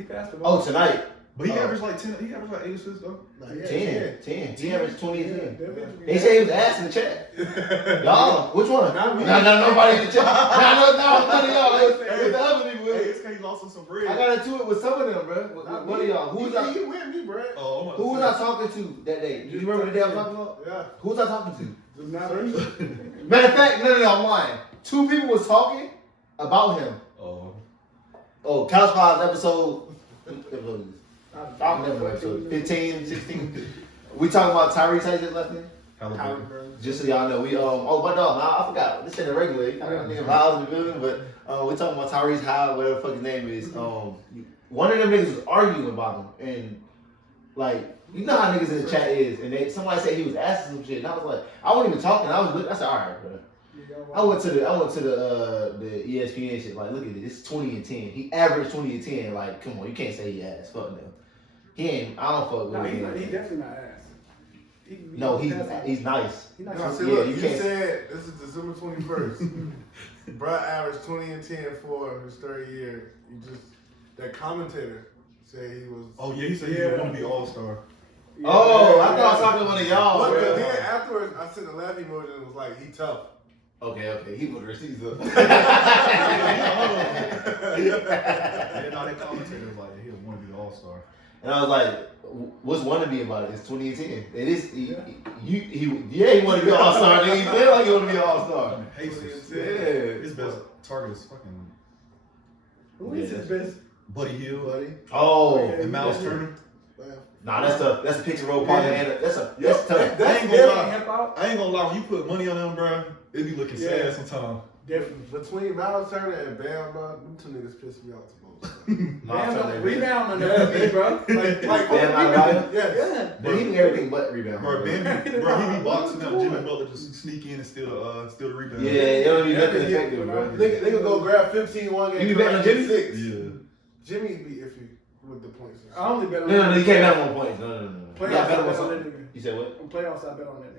He passed the ball. Oh, tonight. But he averaged like 10. He averaged like 8 assists though. 10. He averaged 20 and 10. Yeah. They say he was ass in the chat. Y'all, which one? Not me. No, nobody in the chat. No, none of y'all. It was the other people. Hey, it's because he lost some bread. I got into it with some of them, bro. One of y'all. Who was I? You with me, bro? Oh, Who was I talking to that day? Do you remember the day I was talking about? Yeah. Who was I talking to? Not me. Matter of fact, no, I'm lying. 2 people was talking about him. Oh, Couch Files episode. I don't remember episode 15, 16. We talking about Tyrese Hayes last name? Just so y'all know, we but no, I forgot. This ain't a regular. I got nigga Myles in the building, but we talking about Tyrese Howard, whatever the fuck his name is. One of them niggas was arguing about him, and like you know how niggas in the chat is, and somebody said he was asking some shit, and I was like, I wasn't even talking. I said, all right, bro. I went to the ESPN shit. Like, look at it. It's 20 and 10. He averaged 20 and 10. Like, come on, you can't say he ass. Fuck them. He ain't. I don't fuck with him. No, he's definitely not ass. He's nice. No, see, look, you said this is December 21st. Bro averaged 20 and 10 for his third year. That commentator said he was. Oh yeah, he said he didn't want to be All-Star. I thought I was talking to one of y'all. But then afterwards, I sent a laugh emoji and was like, he tough. Okay, he put receipts up. Yeah, no, that commentator was like, he don't want to be the All-Star. And I was like, what's one to be about it? It's 20 and 10. It is. He want to be an All-Star. Nigga, he feel like he want to be an All-Star. His best target is fucking. Who is his best? Buddy Hill. Oh, and Myles Turner. Nah, that's tough. That's a pick and roll partner. That's tough. I ain't gonna lie. When you put money on them, bro, it be looking sad sometimes. Definitely. Between Myles Turner and Bam, bro, them 2 niggas piss me off the most. Bam, rebound on that, bro. Like Bam, yeah. But he do everything but rebound. Bro, he be boxing out. Jimmy Butler just sneak in and steal the rebound. Yeah, it don't be nothing effective, bro. They could go grab 15 one game. You be betting on Jimmy? 6. Yeah. Jimmy be iffy with the points. I only bet on No, you can't bet on 1 point. No. Playoffs, I bet on that nigga. You said what? On playoffs, I bet on that nigga.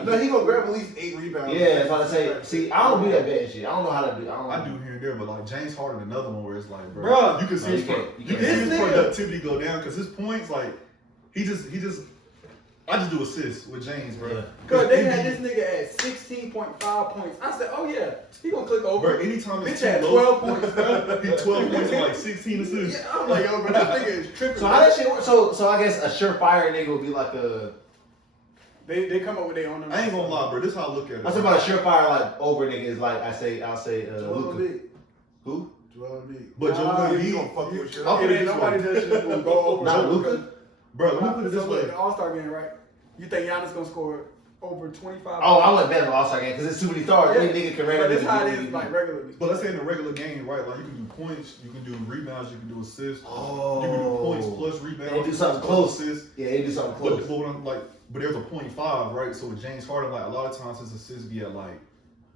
I know he gonna grab at least 8 rebounds. Yeah, that's what I say. See, I don't do that betting shit. I don't know how to do. I do here and there, but like James Harden, another one where it's like, bro, you can see his productivity go down because his points, like, I just do assists with James, bro. Yeah. Cause they had this nigga at 16.5 points. I said, oh yeah, he gonna click over. Bro, anytime it's bitch had 12 points, bro. He 12 points and like 16 assists. Yeah, I'm like, yo, bro, this nigga is tripping. So how that shit work? So I guess a surefire nigga would be like a. They come up with their own. I ain't gonna lie, bro. This is how I look at it. I'm talking about a surefire like over nigga is like I'll say Luka. Who? Joel Embiid. But Joel Embiid, he gonna fuck with shit. Ain't nobody does shit gonna go over. Not Luka. Bro, let me put it this way. The All-Star game, right? You think Giannis gonna score over 25? Oh, I wouldn't bet on the All-Star game because it's too many stars. Any nigga can But that's how it is, like regularly. But let's say in a regular game, right? Like you can do points, you can do rebounds, you can do assists. Oh. You can do points plus rebounds. They do something close. Assists. Yeah, they do something close. But there's a 0.5, right? So with James Harden, like a lot of times his assists be at like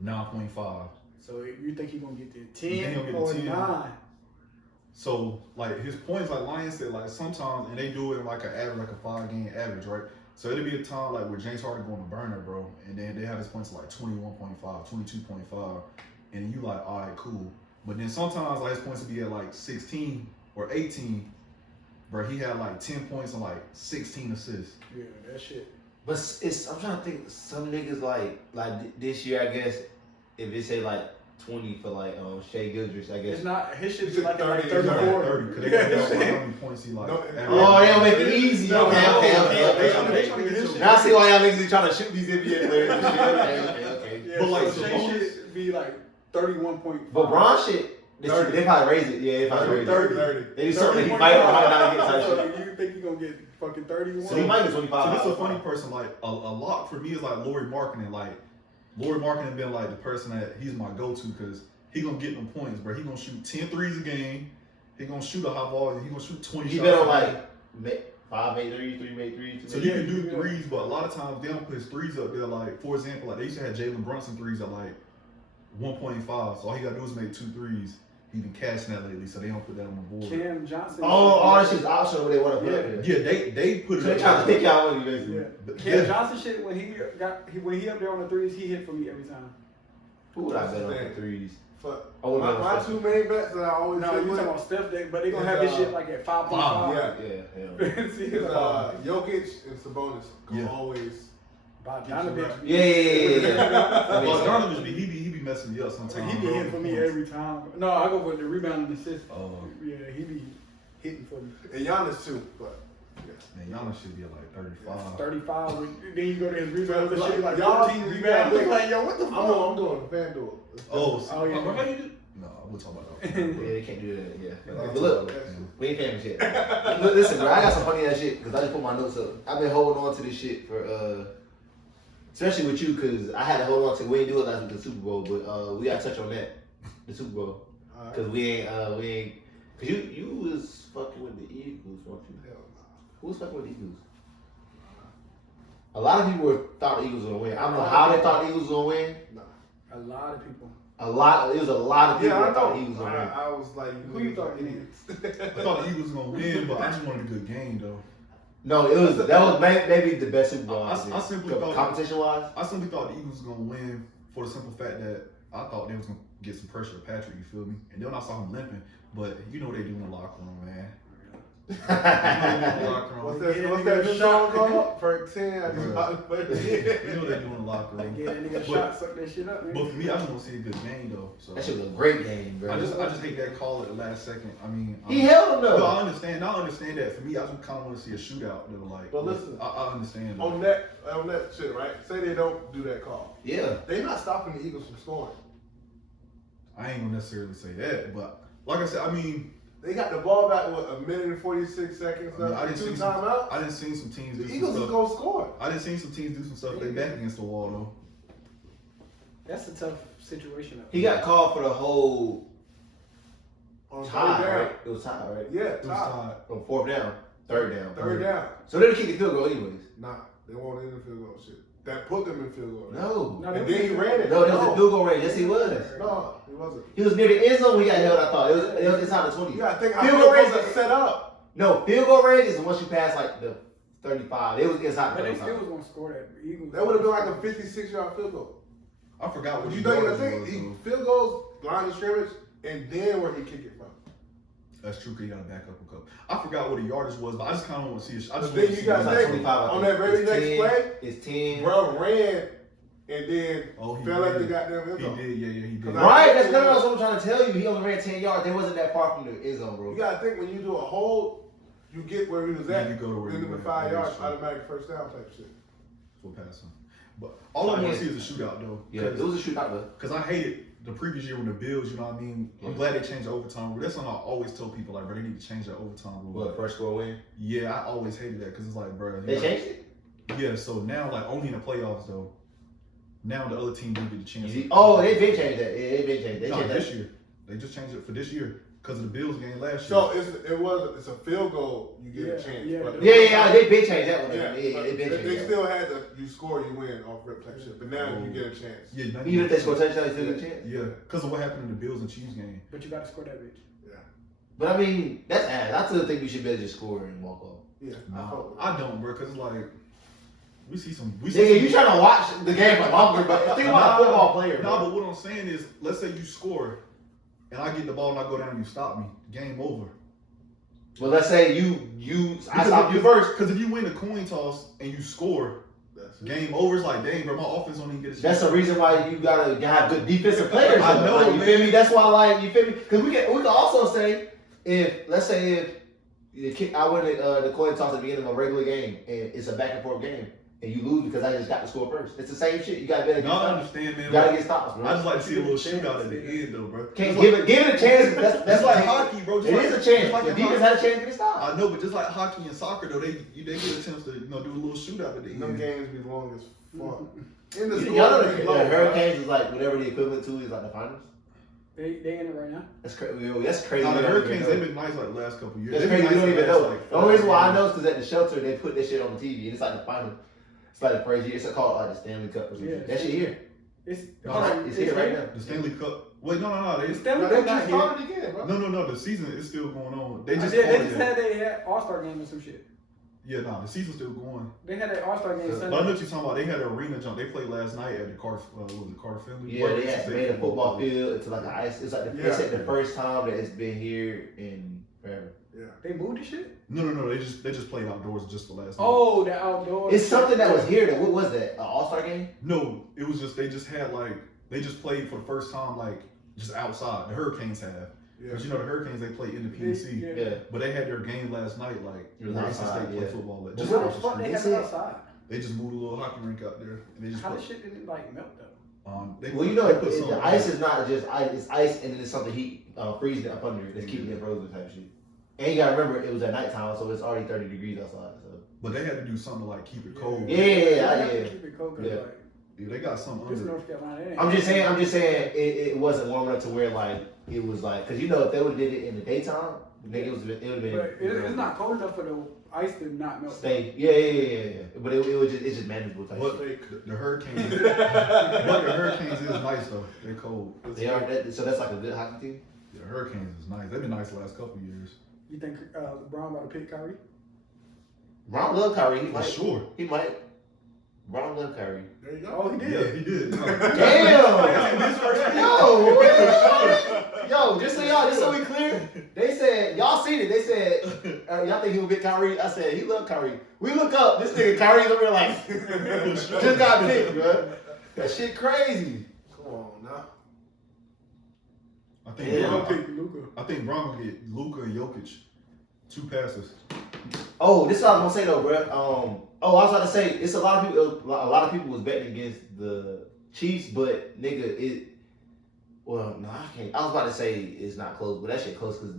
9.5. So you think he's gonna get to Then 10 he'll get or to 10. 9? So like his points, like Lion said, like sometimes, and they do it in like an average, like a 5-game average, right? So it'll be a time like where James Harden going to burner, bro, and then they have his points like 21.5, 22.5, and then you like, all right, cool. But then sometimes like his points will be at like 16 or 18, bro. He had like 10 points and like 16 assists. Yeah, that shit. But I'm trying to think. Some niggas like this year, I guess, if they say like 20 for like Shea Gildress, I guess. It's not his shit be like 30, 34. 30, because they got how many points he like. Oh, they don't make it easy. Okay. Now I see why y'all niggas be trying to shoot these NBA players and shit. Okay. Yeah, But like so Shea shit be like 31.5. But Bron shit, they probably raise it. Yeah, they probably raise it. 30. They do something he might or might not get type shit. You think he gonna get fucking 31? So he might get 25. So this is a funny person. Like a lock for me is like Lauri Markkanen. Like Lauri Markkanen been like the person that he's my go-to because he gonna get them points, bro. He gonna shoot 10 threes a game. He gonna shoot a high ball. He gonna shoot 20 He shots. been on like 5 made threes, 3 made threes. So you can do threes, but a lot of times they don't put his threes up there. Like for example, like they used to have Jalen Brunson threes at like 1.5. So all he gotta do is make 2 threes. He been cashing that lately, so they don't put that on the board. Cam Johnson. All that shit's optional when they want to put it. Yeah, they put it. So they trying to pick y'all money basically. Yeah. Cam Johnson shit when he up there on the threes, he hit for me every time. Who would I bet on for threes? My two main bets that I always No, say you with talking about Steph, but they gonna have this shit like at 5.5. Yeah. See, It's Jokic and Sabonis. Always. Bogdanovich. Yeah. Bogdanovich, he be messing me up sometimes. He be hitting for me every time. No, I go for the rebound and assist. Oh. Yeah, he be hitting for me. And Giannis too, but man, Giannis should be at like 35. 35. Then you go to his rebounds and shit like y'all 14 rebounds. I'm like, yo, what the fuck? I'm doing a FanDuel. Oh yeah. How you do? No, we'll talk about that. Yeah, they can't do that. Yeah. But look, we ain't famous yet. Look, listen, bro, I got some funny ass shit because I just put my notes up. I've been holding on to this shit for especially with you because I had to hold on to. We ain't do it last week the Super Bowl, but we gotta touch on that, the Super Bowl, because we ain't. Cause you was fucking with the Eagles, weren't you? Hell no. Who was fucking with the Eagles? A lot of people thought the Eagles were gonna win. I don't know how they thought the Eagles were gonna win. Nah. A lot of people. It was a lot of people that thought the Eagles were gonna win. I was like, Who you thought idiots? I thought the Eagles was gonna win, but I just wanted a good game though. No, that was maybe the best Super Bowl. I simply thought competition wise. I simply thought the Eagles was gonna win for the simple fact that I thought they was gonna get some pressure at Patrick. You feel me? And then when I saw him limping, but you know what they do in the locker room, man. What's that new song called? Perk 10. I just got it. You know what they do in the locker room. Yeah, that nigga shot, suck that shit up, man. But for me, I just want to see a good game though. So That shit was a great game, bro. I just hate that call at the last second. I mean, He held him though. No, I understand that. For me, I just kind of want to see a shootout. Though, like, But listen, I understand. On that shit, right? Say they don't do that call. Yeah. They not stopping the Eagles from scoring. I ain't gonna necessarily say that, but like I said, I mean, they got the ball back with 1 minute and 46 seconds left. I didn't see timeouts. I didn't see some teams. The Eagles is gonna score. I didn't see some teams do some stuff. They back against the wall though. That's a tough situation. He got called for the whole tie, down. right? It was tie, right? Yeah, It was tie. tied. From fourth down, third down. Third down. So they kicked the field goal anyways. Nah, they won't in the field goal shit. That put them in field goal. No. No, And then he ran it. No, there was a field goal range. Yes, he was. No, he wasn't. He was near the end zone when he got held, I thought. It was inside the 20. You gotta think how Field field goal goals range are set up. No, field goal range is once you pass like the 35. It was inside the But they 35. still was gonna score that. Eagles. That would have been like a 56-yard field goal. I forgot what You the know, you yardage think was, he though. field goals, line of scrimmage, and then where he kick it from. That's true, because you got to back up a couple. I forgot what the yardage was, but I just kind of want to see it. I just But want then to you see got it. to like think, 25, I on think. that very It's next 10. play, It's 10. bro ran and then Oh, he fell at the did. goddamn end He zone. did, yeah, he did. Right, that's what I'm trying to tell you. He only ran 10 yards. They wasn't that far from the end zone, bro. You gotta think when you do a hold, you get where he was Yeah, at. you go to where then he the went. 5 Yeah, yards, sure. automatic first down type shit. For passing. But all I want to see is a shootout, though. Yeah, it was a shootout, though. Because I hated the previous year when the Bills, you know what I mean? I'm glad they changed the overtime rule. That's something I always tell people, like, bro, they need to change that overtime rule. What, first score win? Yeah, I always hated that because it's like, bro. They changed it? Yeah, so now, like, only in the playoffs, though. Now the other team do get the chance. Oh, they did change that. Yeah, they did change. They No, changed this that. year. They just changed it for this year because of the Bills game last year. So it's a field goal, you get a chance. Yeah, but Yeah, they did change that one. Yeah, Yeah, but they did change they that. still had the you score, you win off rip type shit. But now you get a chance. Yeah, now Even if they score a touchdown, they still get a chance. Yeah, because of what happened in the Bills and Chiefs game. But you gotta score that bitch. Yeah. But I mean, that's ass. I still think you should better just score and walk off. Yeah. Nah, I don't, bro, because like we see some. Nigga, you trying to watch the game for longer, but think about a football player, Nah, bro. but what I'm saying is, let's say you score, and I get the ball and I go down and you stop me. Game over. Well, let's say I stop you first. Because if you win the coin toss and you score, game over. It's like, dang, bro, my offense don't even get a chance. That's the reason why you gotta have good defensive players. I know, like, you man. feel me? That's why, like, you feel me? Because we can also say let's say I win the coin toss at the beginning of a regular game and it's a back and forth game and you lose because I just got to score first. It's the same shit. You gotta better get No, I stops. understand, man. You gotta get stops, bro. I just like to see a little shootout at the end, though, bro. Can't give it a chance. That's like like hockey, bro. It is a chance. Like The defense had a chance to get a stop. I know, but just like hockey and soccer, though, they get a chance to do a little shootout at the Them end. games be long as fuck. In the Y'all know score, the be low, Hurricanes is like whatever the equivalent to is like the finals. They in it right now. That's crazy. That's crazy. Nah, the We don't Hurricanes, even they've know. been nice like the last couple years. That's They've been crazy. We don't nice even the last, know. like, The only reason why I years. know is because at the shelter they put this shit on the TV. And it's like the final. It's like the first year. It's called like the Stanley Cup or something. Yeah. That shit here. It's It's here right now. The Stanley Cup. Wait, no. The They, Stanley No, they Cup just not started again, bro. no. The season is still going on. They just They called just it. had they had All-Star game or some shit. Yeah, the season's still going. They had that All-Star game But I Sunday. know what you're talking about. They had an arena jump. They played last night at the Carter Finley. Yeah, they had made a football field into like an ice. It's like they said the first time that it's been here in forever. Yeah. They moved the shit? No. They just played outdoors just for last night. Oh, the outdoors. It's something that was here. What was that? An All-Star game? No, it was just they just played for the first time like just outside. The Hurricanes have. Yeah. But you know the Hurricanes they play in the PNC. Yeah. But they had their game last night like It was where outside, State play yeah. football. Just how the fuck they They have it said- outside? They just moved a little hockey rink out there and they just How put, the shit didn't like melt though? Well, you know, they put the something ice on. is not just ice. It's ice and then it's something heat freezing up under it that's keeping it frozen type shit. And you gotta remember, it was at nighttime, so it's already 30 degrees outside. So. But they had to do something to like keep it cold. Yeah. Keep it cold, 'cause, Yeah. like, Yeah, they got something this under. North Carolina. It ain't- I'm just saying, it wasn't warm enough to where like it was like, cause you know if they would have did it in the daytime, nigga, it would have But been. it's not cold enough for the ice to not melt. Stay. Yeah. But it's just manageable type But shit. the Hurricanes, but the Hurricanes is nice though. They're cold. They are so that's like a good hockey team. The Hurricanes is nice. They've been nice the last couple years. You think LeBron about to pick Kyrie? Brown love Kyrie. He For might. sure. He might. Brown love Kyrie. There you Oh, go. he Yeah, did. he did. Damn! Yo, just so we clear, they said y'all seen it. They said y'all think he would pick Kyrie. I said he loved Kyrie. We look up this nigga Kyrie's over here like just got picked, bro. That shit crazy. Come on now. I think Yeah. I'm Bron, pick Luka. I think Bron will get Luka and Jokic 2 passes. Oh, this is what I was gonna say though, bro. I was about to say it's a lot of people was betting against the Chiefs, but nigga, well, no, I can't. I was about to say it's not close, but that shit close because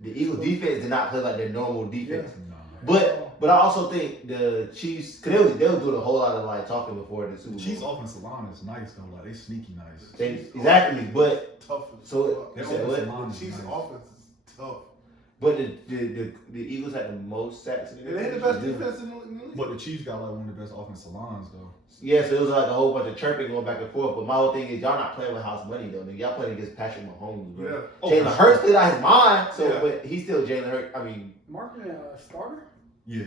the Eagles defense did not play like their normal defense. Nah. But I also think the Chiefs, cause they was doing a whole lot of like talking before the Super The Bowl. Chiefs offensive line is nice though. Like they sneaky nice. Exactly, but Tough as so fuck. Their you said offensive what? line The is Chiefs' nice. offense is tough. But the Eagles had the most sacks. And they had the best defense in the league. But the Chiefs got like one of the best offensive lines though. Yeah, so it was like a whole bunch of chirping going back and forth. But my whole thing is y'all not playing with house money though, nigga. Y'all playing against Patrick Mahomes, bro. Yeah. Oh, Jalen for Hurts played out his mind, so Yeah. but he's still Jalen Hurts. I mean, Marketing a starter? Yeah.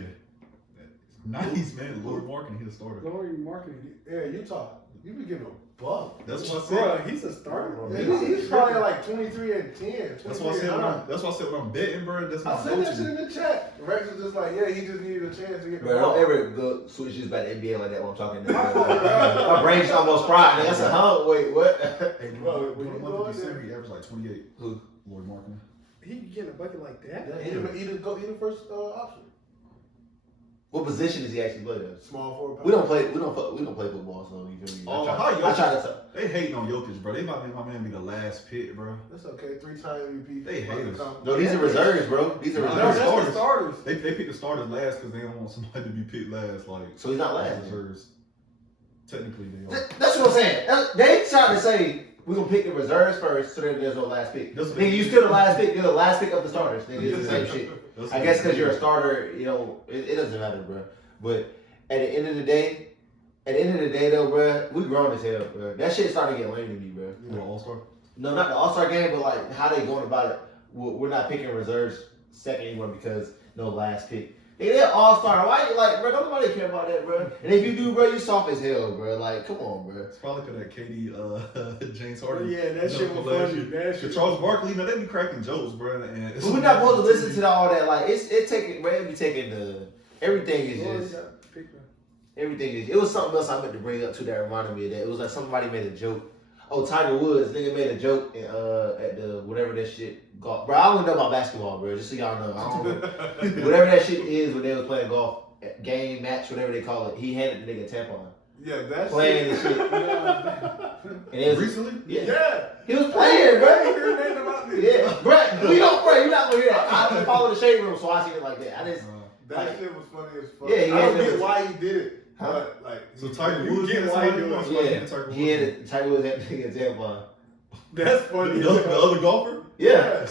Nice man. Lord Markin, he's a starter. Lori marketing. Yeah, Utah. You be getting a buck. That's what I Bro, said. he's a starter. Yeah, he's probably like 23 and 10. That's why I said when I'm betting, bro. That's my I said that shit go-to. in the chat. Rex was just like, yeah, he just needed a chance to get the bro, ball. don't ever go switch this back to NBA like that when I'm talking to you. My brain's almost fried. Nigga. I said, huh? Wait, what? Hey, Bro, bro, when in you the month go of in there- December, he averaged like 28. Who? Lord Markin. He getting a bucket like that? Yeah, he the first option. What position does he actually play though? Small forward. We don't play football, so you feel me? Oh, I how try Jokic? to. They hating on Jokic, bro. They about to make my man be the last pick, bro. That's okay. 3-time MVP. They hate us. No, these are reserves, bro. These are Nah, No, reserves. that's starters. the starters. They pick the starters last because they don't want somebody to be picked last. Like So he's not last. reserves. Technically, they are. That's what I'm saying. They trying to say we're gonna pick the reserves first, so that there's no last pick. That's what Nigga, they you do. still the last pick. You're the last pick of the starters. Nigga, it's the same Yeah. shit. That's I what guess they because do. you're a starter, you know, it doesn't matter, bro. But at the end of the day, though, bro, we grown as hell, bro. That shit starting to get lame to me, bro. You know, All-Star. No, not the All-Star game, but like how they going about it. We're not picking reserves second anymore because no last pick. Hey, they're All-Star. Why you like, bro? Don't nobody care about that, bro. And if you do, bro, you soft as hell, bro. Like, come on, bro. It's probably because that KD, James Harden. Yeah, that shit was last funny. year. That shit. Charles Barkley, you know, they be cracking jokes, bro. And But we're not supposed to listen to all that. Like, it's taking, bro. It be taking the everything is just. Everything is. It was something else I meant to bring up too that reminded me of that. It was like somebody made a joke. Oh, Tiger Woods, nigga made a joke at the whatever that shit golf. Bro, I don't know about basketball, bro. Just so y'all know, I don't know. Whatever that shit is when they was playing golf, game, match, whatever they call it. He handed the nigga a tampon. Yeah, that's Playing the shit. And it was, Recently? yeah. Yeah. He was playing, bro. I ain't heard nothing about this. Yeah, bro. We don't, bro. You're not gonna hear that. I don't follow the shade room, so I seen it like that. I just. That shit was funny as fuck. Yeah, he I don't had get them- why he did it. Huh? But like, So Tiger You Woods get get why somebody he doing doing Yeah, he had Tiger Woods had the nigga a tampon. That's funny. The other golfer? Yeah. I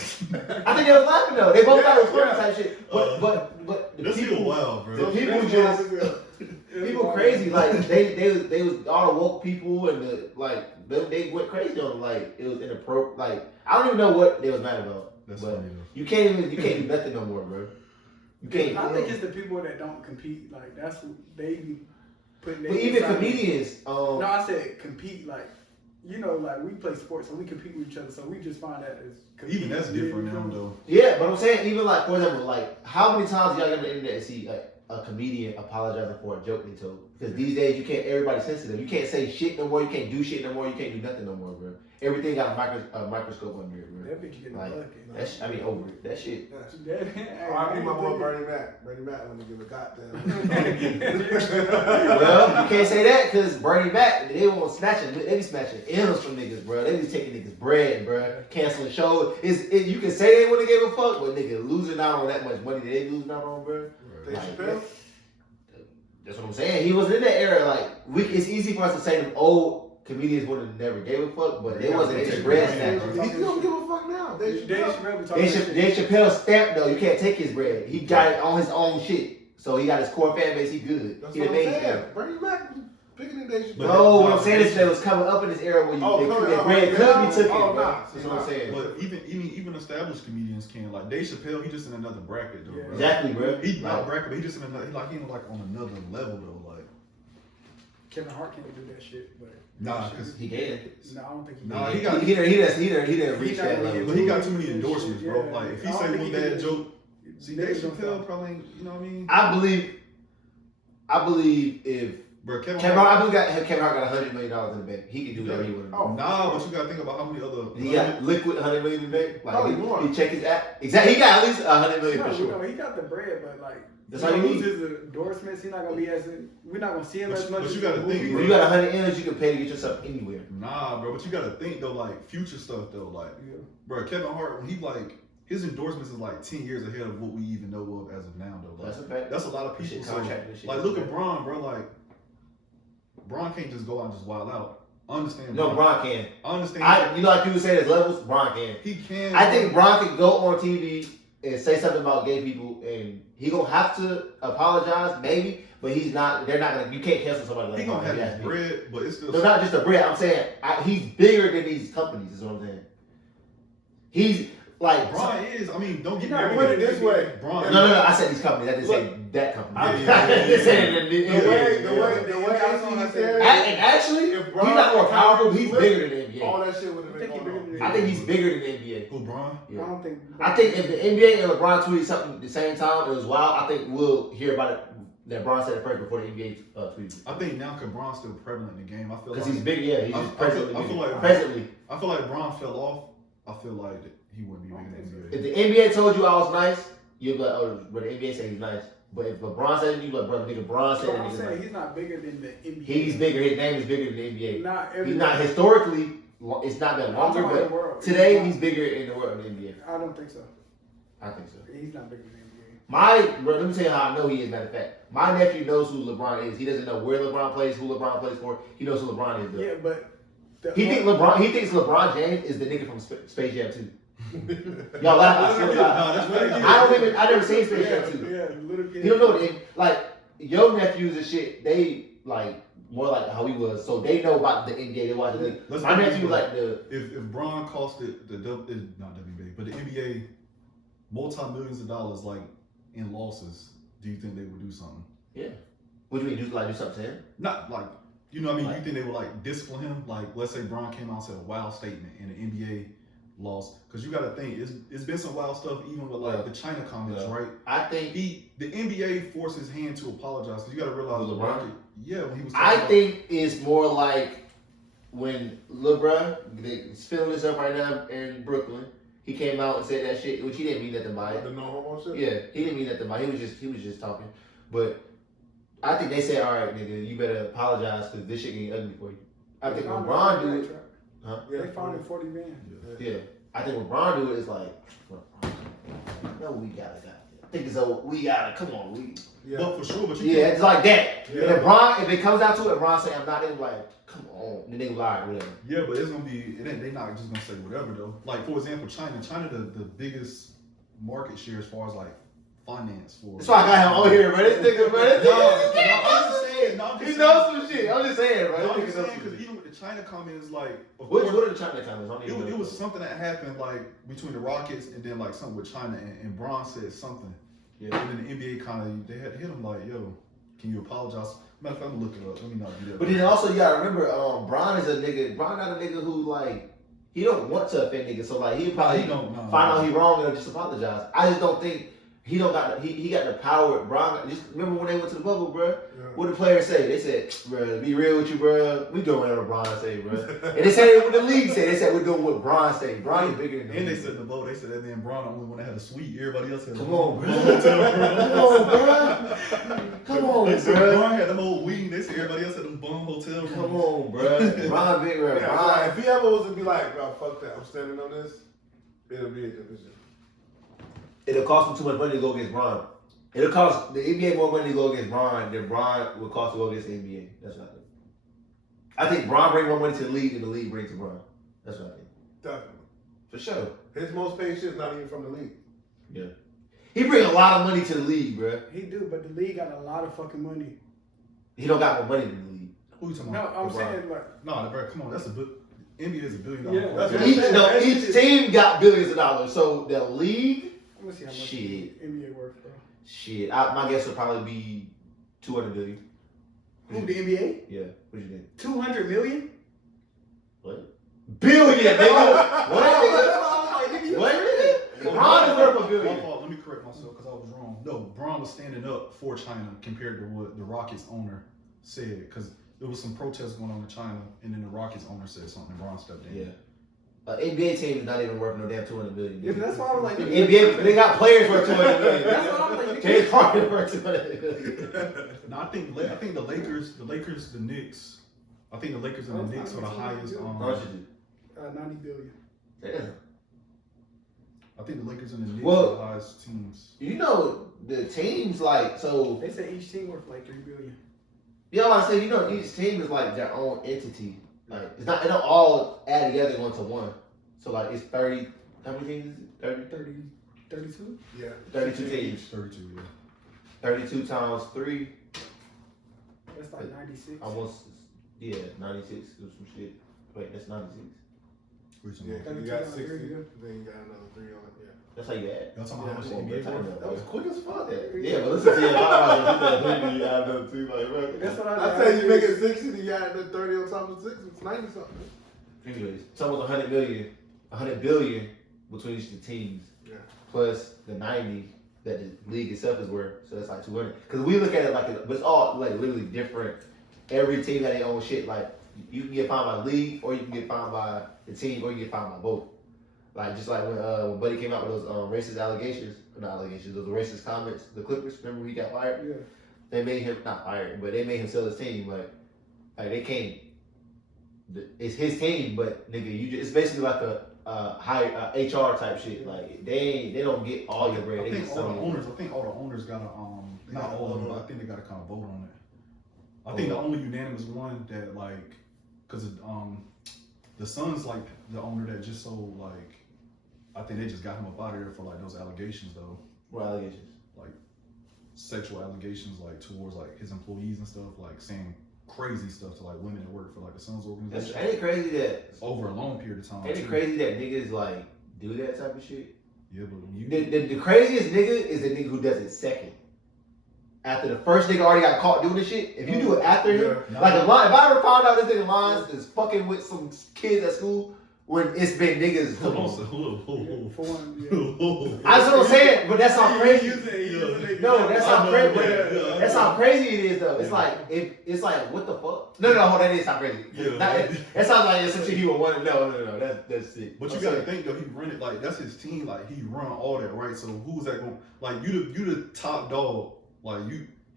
think they was laughing though. They both thought it was funny type shit. But the This people, nigga wild, bro. the people just people crazy. Like they was all the woke people and the like they went crazy on them. Like it was inappropriate. Like I don't even know what they was mad about. That's but funny though. you can't do nothing no more, bro. You can't. I think it's the people that don't compete. Like that's what they be putting. But even comedians. No, I said compete. Like like we play sports, so we compete with each other. So we just find that as even that's different now, though. Yeah, but I'm saying even like for example, like how many times y'all get on the internet and see like a comedian apologizing for a joke they told? Because these days you can't. Everybody's sensitive. You can't say shit no more. You can't do shit no more. You can't do nothing no more, bro. Everything got a microscope under it, bro. That bitch getting like, lucky. I mean, over it. That shit. I need my boy Bernie Mac. Bernie Mac want to give a goddamn. Well, you can't say that because Bernie Mac, they won't snatch it. They be snatching M's from niggas, bro. They be taking niggas bread, bro. Canceling shows. You can say they wouldn't give a fuck, but nigga losing out on that much money that they losing out on, bro. Dave Chappelle? That's what I'm saying. He wasn't in that era. Like, it's easy for us to say them old comedians would have never gave a fuck, but they wasn't into bread snatchers. He don't give a fuck now. Dave Chappelle stamped though. You can't take his bread. He got it on his own shit. So he got his core fan base. He good. That's he what I'm saying. saying. Bernie Mac was bigger than Dave Chappelle. No, what I'm saying is that it was coming up in this era where that bread could be taken. Oh, nah. That's what I'm saying. But even established comedians can, like Dave Chappelle, he just in another bracket though, bro. Exactly, bro. He not bracket, but he just in another. He like on another level though, like. Kevin Hart can't do that shit, but Nah, because he can. No, I don't think he. Nah, can. He didn't reach that level. But he got too many endorsements, bro. Yeah. Like if he I don't say think one he can bad do joke, it. see Dave Chappelle probably ain't, you know what I mean? I believe if Bro, Kevin Hart got $100 million in the bank, he can do whatever he want to do. Oh, nah, but you gotta think about how many other. He got liquid $100 million in the bank. Like Probably more. he check his app. Exactly, he got at least $100 million No, for sure. no, he got the bread, but like That's all you lose need. his endorsements. He's not gonna be as. We're not gonna see him as much. But you gotta think, When you got 100 M's, you can pay to get yourself anywhere. Nah, bro, but you gotta think though, like future stuff though, like, bro, Kevin Hart when he like his endorsements is like 10 years ahead of what we even know of as of now though. Like, That's a fact. that's a lot of people. So, Shit. like, look at Braun, bro. Like, Braun can't just go out and just wild out. I understand. No, Bron can. I understand. Like people say there's levels, Bron can. He can. I think Bron can go on TV and say something about gay people, and he gonna have to apologize, maybe, but he's not. They're not gonna. You can't cancel somebody like he gonna Bron. have his bread, but it's still. No, not just the bread. I'm saying he's bigger than these companies. Is what I'm saying. He's like Braun is. I mean, don't get me Now wrong. put it this way. Braun. No. I said these companies. I didn't say that company. Yeah. I didn't say The way I see he said, And actually, if he's Bron not more and powerful. Kyrie He's flip, bigger than the NBA. all that shit would have been I think he going bigger on. than I think he's bigger than the NBA. Who, Braun? Yeah. I don't think. I think if the NBA and LeBron tweeted something at the same time, it was wild. I think we'll hear about it. That Bron said it first before the NBA tweeted. I think now because Braun's still prevalent in the game, I feel Because like he's bigger. Yeah, he's I just feel presently. like- Presently. I feel like Braun fell off. I feel like he wouldn't be bigger than If NBA. the NBA told you I was nice, you'd be like, oh, but the NBA said he's nice. But if LeBron said it, you'd be like, bro, nigga, Bron said So it. I'm Nigga, saying nice. he's not bigger than the NBA. He's bigger. His name is bigger than the NBA. Not He's every. not historically. It's not that longer, talking about the but world. today he's bigger in the world than the NBA. I don't think so. I think so. He's not bigger than the NBA. Let me tell you how I know he is. Matter of fact, my nephew knows who LeBron is. He doesn't know where LeBron plays, who LeBron plays for. He knows who LeBron is. Though. Yeah, but He thinks LeBron James is the nigga from Space Jam 2. Y'all laugh. I never seen Space Jam 2. Yeah, little kid. He don't know what it, like your nephews and shit. They like more like how he was, so they know about the NBA. They watch the league. Let's My put it nephew this way. like the. If Braun costed not WNBA, but the NBA multi-millions of dollars like in losses, do you think they would do something? Yeah. What do you mean? Do something to him? Not like, you know what I mean? You think they would like discipline him? Like, let's say Braun came out and said a wild statement and the NBA lost. Because you got to think, it's been some wild stuff even with like the China comments, right? I think The NBA forced his hand to apologize because you got to realize Who, LeBron? Yeah, when he was. I think it's more like when LeBron is feeling himself right now in Brooklyn. He came out and said that shit, which he didn't mean nothing by it. The no homo shit? Yeah, he didn't mean nothing by it. He was just talking. But I think they said, all right, nigga, you better apologize because this shit getting ugly for you. I think when Bron do it, huh? They found him 40 grand. Yeah. I think when Bron do it, it's like, no, we gotta. I think it's we gotta. Come on, Yeah. But for sure, but you Yeah, it's like that. Yeah. And if it comes down to it, Bron say I'm not, they like, come on, then they lie, whatever. Yeah, but it's gonna be. They're not just gonna say whatever though. Like for example, China the biggest market share as far as like finance for. That's why I got him over here, bro. This nigga, bro. I'm just saying. He knows some shit. I'm just saying, bro. No, I'm This just nigga knows saying some because shit. even with the China comment is like. Of What course, are the China comments? it was something that happened like between the Rockets and then like something with China and Braun said something. Yeah. And then the NBA kind of they had to hit him like, yo, can you apologize? Matter of fact, I'm gonna look it up. Let me not do that. But then also you gotta remember, Bron is a nigga. Bron got a nigga who like he don't want to offend niggas, so like he probably find out he wrong and just apologize. I just don't think he don't got he got the power. Bron just remember when they went to the bubble, bro. Yeah. What the players say? They said, bro, be real with you, bro. We doing whatever Bron say, bro. And they said what the league said. They said we're doing what Bron say. Bron is bigger than the And league. they said the boat. They said that man Bron only one that had a suite. Everybody else had. Come on, bro. Come on, bro. Come on, they said bro. Bron had them old wing. They said everybody else had them bum hotel rooms. Come on, bro. Bron big, bro. Yeah, Bron. if he ever was to be like, bro, fuck that, I'm standing on this, it'll be a division. It'll cost him too much money to go against Bron. It'll cost the NBA more money to go against Bron than Bron would cost to go against the NBA. That's what I think. I think Bron brings more money to the league than the league brings to Bron. That's what I think. Definitely. For sure. His most paid shit is not even from the league. Yeah. He bring a lot of money to the league, bro. He do, but the league got a lot of fucking money. He don't got more money than the league. Who you talking No, about? I'm saying like No, bro, come on. That's NBA is $1 billion. Yeah, that's what organization. I'm saying. Each team got billions of dollars. So the league, I'm gonna see how much Shit. NBA worth, bro. shit. My guess would probably be 200 billion. Who, the NBA? Yeah. What you think? 200 million? What? Billion, nigga. What? What? Bron is worth a My billion. fault. Let me correct myself because I was wrong. No, Bron was standing up for China compared to what the Rockets owner said because there was some protests going on in China and then the Rockets owner said something and Bron stepped in. Yeah. NBA team is not even worth no damn 200 billion. Yeah, that's why I was like, NBA, they got players worth 200 million. That's why I was like, James Harden worth 200 million. No, I think the Lakers, the Knicks. I think the Lakers and the Knicks are the highest. How much is it? 90 billion. Damn. I think the Lakers and the Knicks Well, are the highest teams. You know, the teams like, so. They said each team worth like 3 billion. Yeah, I say, you know, each team is like their own entity. Like, it's not, it don't all add together into one. So, like, it's 30, how many teams is it? 30? 32? Yeah. 32 teams. 32, yeah. 32 times 3, That's like 96. almost, yeah, 96 or some shit. Wait, that's 96. Yeah, you got 60, then you got another 3 on it, yeah. That's how you add. Y'all talking about how much the Come on, NBA bro, worth? that was quick as fuck. Yeah. Yeah, but listen to your podcast. You add another 2, like, bro. That's what I said you make it 60, then you add the 30 on top of 6, it's 90 something. Anyways, it's almost 100 billion between each of the teams. Yeah. Plus the 90 that the league itself is worth. So that's like 200. Because we look at it like, but it's all like literally different. Every team had their own shit. Like you can get fined by the league, or you can get fined by the team, or you can get fined by both. Like just like when Buddy came out with those racist allegations, not allegations, those racist comments. The Clippers, remember when he got fired? Yeah. They made him not fired, but they made him sell his team. Like they can't. It's his team, but nigga, it's basically like a high HR type shit. Like they don't get all your bread. I They think get all some. the owners. I think all the owners gotta not all of them, but I think they gotta kind of vote on it. I think the only unanimous one that like, cause the Suns like the owner that just sold like, I think they just got him up out of there for like those allegations though. What allegations? Like sexual allegations like towards like his employees and stuff, like saying crazy stuff to like women that work for like the Suns organization. Ain't it crazy that over a long period of time. Ain't it crazy that niggas like do that type of shit? Yeah, but when you The craziest nigga is the nigga who does it second. After the first nigga already got caught doing this shit, if you do it after him, like if I ever found out this nigga Myles is fucking with some kids at school when it's been niggas. For one, That's what I'm saying, but that's how crazy. No, that's how crazy. Yeah. That's how crazy it is, though. It's like it's like what the fuck? No, hold that is not crazy. Yeah. That sounds like some shit he would want to know. No, that's it. But you gotta think though, he run it like that's his team. Like he run all that, right? So who's that going? Like you the top dog. Like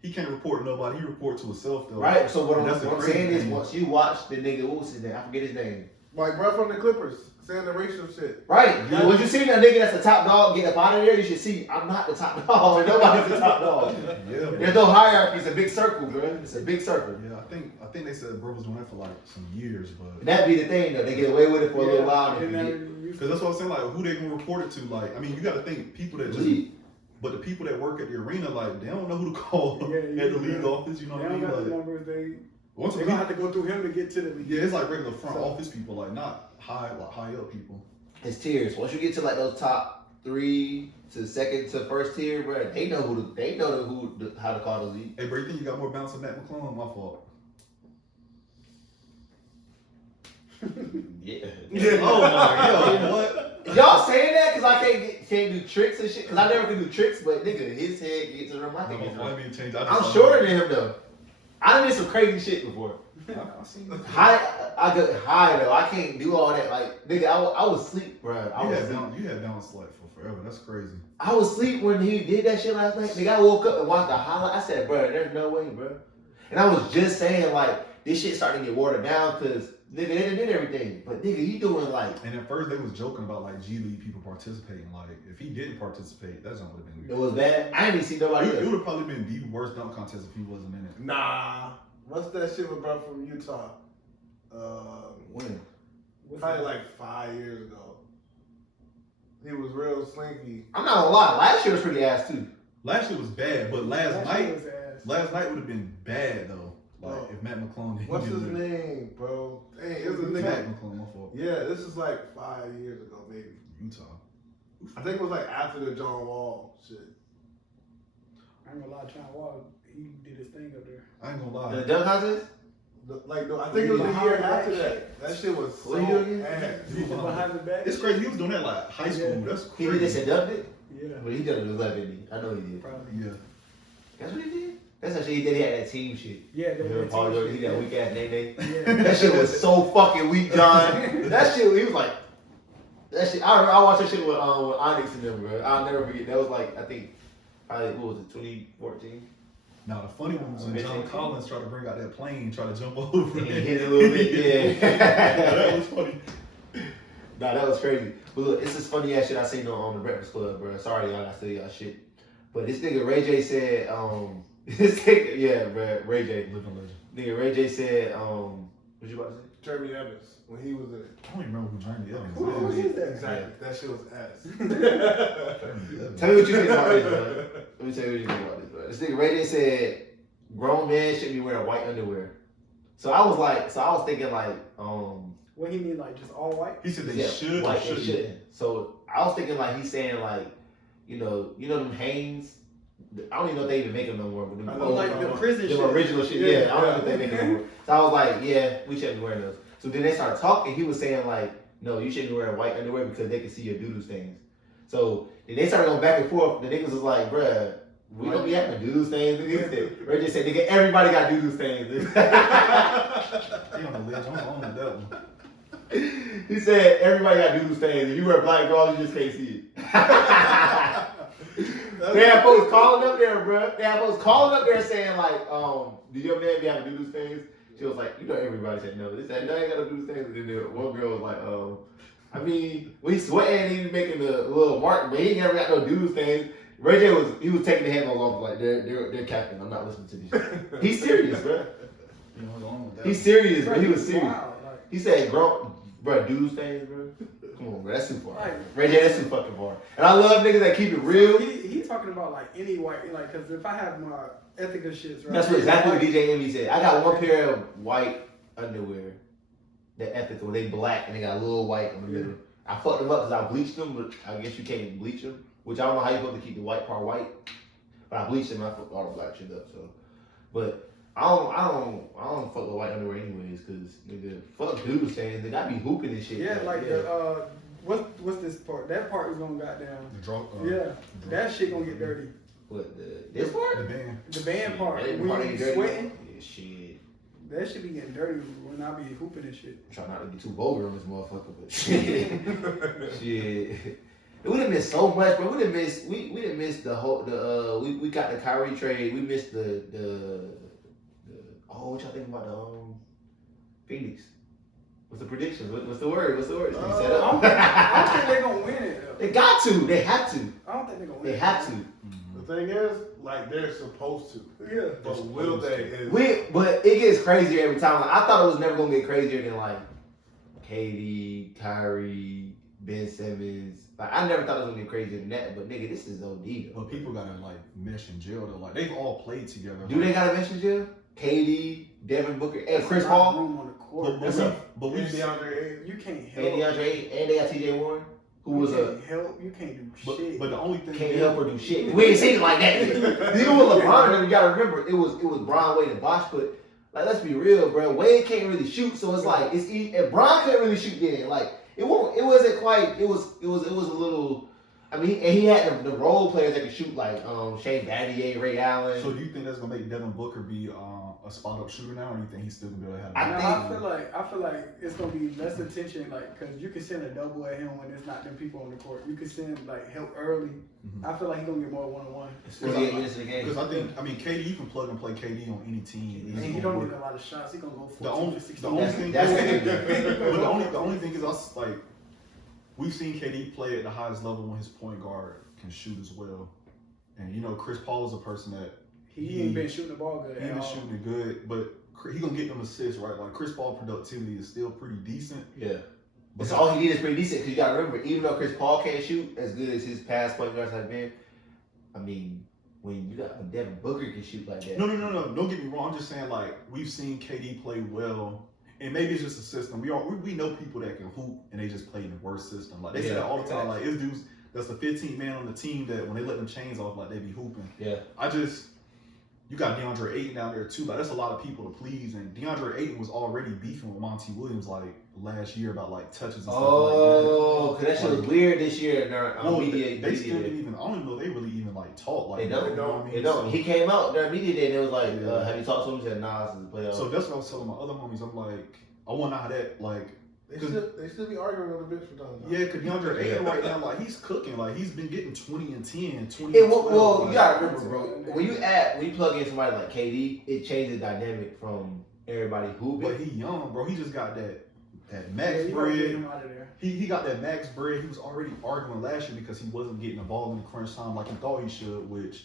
he can't report to nobody. He report to himself though. Right. So what And I'm that's the saying crazy is, thing. once you watch the nigga, what was his name? I forget his name. Like bro from the Clippers, saying the racial shit. Right. Yeah. When you see that nigga that's the top dog get up out of there, you should see I'm not the top dog. And nobody's the top dog. Yeah. There's no hierarchy. It's a big circle, bro. It's a big circle. Yeah, I think they said bro was doing that for like some years, but And that be the thing though. They get away with it for a little while. And then because that's what I'm saying. Like who they gonna report it to? Like I mean, you got to think people that just. But the people that work at the arena, like, they don't know who to call at the league office, you know what I mean? They don't got like, the numbers, once they're going to have to go through him to get to the league. Yeah, it's like regular front office people, like, not high up people. It's tiers. Once you get to, like, those top 3 to second to first tier, bro. They know how to call the league. Hey, bro, you think you got more bounce than Matt McClung? My fault. Yeah. Oh my god, what? Y'all saying that because I can't do tricks and shit? Because I never can do tricks, but nigga, his head gets to the rim. I can get to the rim. I'm shorter than him though. I done did some crazy shit before. I get high though. I can't do all that. Like nigga, I was asleep, bro. You had balance like for forever. That's crazy. I was asleep when he did that shit last night. Nigga, I woke up and watched the highlight. I said, bro, there's no way, bro. And I was just saying like this shit starting to get watered down because nigga they did everything. But nigga, he doing like. And at first they was joking about like G League people participating. Like if he didn't participate, that jump would have been. It was bad. I didn't see nobody. It would have probably been the worst dunk contest if he wasn't in it. Nah. What's that shit with bro from Utah? When? Probably like 5 years ago. He was real slinky. I'm not gonna lie. Last year was pretty ass too. Last year was bad, but last night would have been bad though. Like if Matt McClung didn't. What's his name, bro? Dang, it was a nigga. Matt McClung, my fault. Yeah, this is like 5 years ago, maybe. Utah. I think it was like after the John Wall shit. I ain't gonna lie, John Wall, he did his thing up there. I ain't gonna lie. The dunk contest? I think it was the year after that. That shit was so ass. Behind the back. It's crazy. He was doing that like high school. Yeah. That's He crazy. just dunked it? Yeah. But he done it with 11, didn't he? I know he did. Probably. Yeah. That's what he did? That's what he did. He had that team shit. Yeah, that Paul team George, shit, he got yeah. weak ass name. Yeah. That shit was so fucking weak, John. That shit, he was like, that shit. I watched that shit with Onyx and them, bro. I'll never forget. That was like, I think, probably, what was it, 2014? Now the funny one was when John Collins tried to bring out that plane, try to jump over And it. hit it a little bit, yeah. That was funny. Nah, that was crazy. But look, it's this funny ass shit I seen on the Breakfast Club, bro. Sorry, y'all, I tell y'all shit. But this nigga Ray J said, this nigga, yeah, bro, Ray J. Living legend. Nigga Ray J said, what you about to say? Jeremy Evans, when he was in it. I don't even remember who Jeremy Evans Who is. is that? Exactly. That shit was ass. Jeremy Evans. Tell me what you think about this, bro. Let me tell you what you think about this, bro. This nigga Ray J said, grown men shouldn't be wearing white underwear. So I was thinking like, What he mean, like just all white? He said they yeah, should or white, they shouldn't. shouldn't. So I was thinking like he's saying like, you know them Hanes. I don't even know if they even make them no more. But them, Like the prison them shit. original shit. Yeah, I don't know if they make them no more. So I was like, yeah, we shouldn't be wearing those. So then they started talking. He was saying like, no, you shouldn't be wearing white underwear because they can see your doo-doo stains. So then they started going back and forth. The niggas was like, bruh, we don't be having doo-doo stains. Ray J said, nigga, everybody got doo-doo stains. He on the ledge. I'm on with that one. He said everybody got doo-doo stains. If you wear black drawers, you just can't see it. They have folks calling up there, bro. They have folks calling up there saying like, do your man be having doo-doo stains? She was like, you know, everybody said no. They said, no, I ain't got no doo-doo stains. And then one girl was like, I mean, when he's sweating, he's making a little mark, but he ain't never got no doo-doo stains. Ray J was taking the headphones off like they're capping. I'm not listening to this shit. He's serious, bro. He's serious, bro. He was serious. Wow, He said, bro, doo-doo stains, bro. Come on, bro. That's too far. Right. Ray J, that's too fucking far. And I love niggas that keep it real. He's talking about like any white, like, because if I have my Ethica shits, right? That's what exactly what DJ Envy said. I got one pair of white underwear, that ethical. They black and they got a little white in the middle. I fucked them up because I bleached them, but I guess you can't bleach them. Which I don't know how you're supposed to keep the white part white. But I bleached them. I fucked all the black shit up. So, but I don't fuck with white underwear anyways, because nigga, fuck doo-doo stains. Nigga, I be hooping and shit. Yeah, like the what's this part? That part is gonna goddamn. That shit gonna get dirty. What this part? The band. The band part. That When part you ain't dirty. sweating, Yeah, shit. that shit be getting dirty when I be hooping and shit. I'm trying not to be too vulgar on this motherfucker, but shit. Shit. We done missed so much, bro. We done missed the whole we got the Kyrie trade. We missed the what y'all think about the Phoenix? What's the predictions? What's the word? What's the word? I don't think they're gonna win it. Though. They got to. They have to. I don't think they're gonna win. They have to. The thing is, like, they're supposed to. Yeah. But will they? But it gets crazier every time. Like, I thought it was never gonna get crazier than like KD, Kyrie, Ben Simmons. Like, I never thought it was gonna get crazier than that. But nigga, this is OD. But people gotta like mesh in jail though. Like they've all played together. Do they gotta mention jail? KD, Devin Booker, and Chris Paul. Room on the court. But we've DeAndre Ayton. You can't And help. DeAndre, and they got TJ Warren. who was help. You can't do shit. But the only thing can't help or do shit. We ain't seen it like that. Even with LeBron, you gotta remember it was Bron, Wade, and Bosh. But like, let's be real, bro. Wade can't really shoot, so it's like it's easy. And Bron couldn't really shoot then. Like it wasn't quite. It was a little. I mean, and he had the role players that could shoot like Shane Battier, Ray Allen. So do you think that's gonna make Devin Booker be a spot up shooter now, or do you think he's still gonna be able to have? I feel like it's gonna be less attention, like because you can send a double at him when there's not them people on the court. You can send like help early. Mm-hmm. I feel like he's gonna get more 1-on-1. Because I think KD, you can plug and play KD on any team. And he don't get a lot of shots. He's gonna go 14 to 16. The only thing, but the only thing is us like. We've seen KD play at the highest level when his point guard can shoot as well. And, you know, Chris Paul is a person that... He ain't been shooting the ball good. He ain't been shooting it good, but he going to get them assists, right? Like, Chris Paul productivity is still pretty decent. Yeah. But all he did is pretty decent, because you got to remember, even though Chris Paul can't shoot as good as his past point guards have been, I mean, when you got Devin Booker can shoot like that. No. Don't get me wrong. I'm just saying, like, we've seen KD play well. And maybe it's just a system. We know people that can hoop and they just play in the worst system. Like they say that all the time. Like it's dudes that's the 15th man on the team that when they let them chains off, like they be hooping. Yeah. You got DeAndre Ayton down there too. Like that's a lot of people to please. And DeAndre Ayton was already beefing with Monty Williams like last year about like touches and stuff like that. Oh, because that shit was weird this year. They still didn't even. I don't even know they really even like talk like they don't. You know what I mean? They don't. So, he came out during media day and it was like, have you talked to him? He said, nah, this is the playoff. So that's what I was telling my other homies. I'm like, I wonder how that like. They still be arguing on the bench from time to time. Yeah, because DeAndre Ayton right now, like he's cooking. Like he's been getting 20 and 10, 20 and 12. Well, you gotta remember, bro. When you plug in somebody like KD, it changes the dynamic from everybody hooping. But he young, bro. He just got that max bread. He got that max bread. He was already arguing last year because he wasn't getting the ball in the crunch time like he thought he should. Which,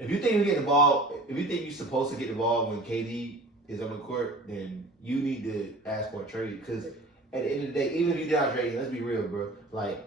if you think you get the ball, if you think you're supposed to get the ball when KD is on the court, then you need to ask for a trade because. At the end of the day, even if you DeAndre, let's be real, bro. Like,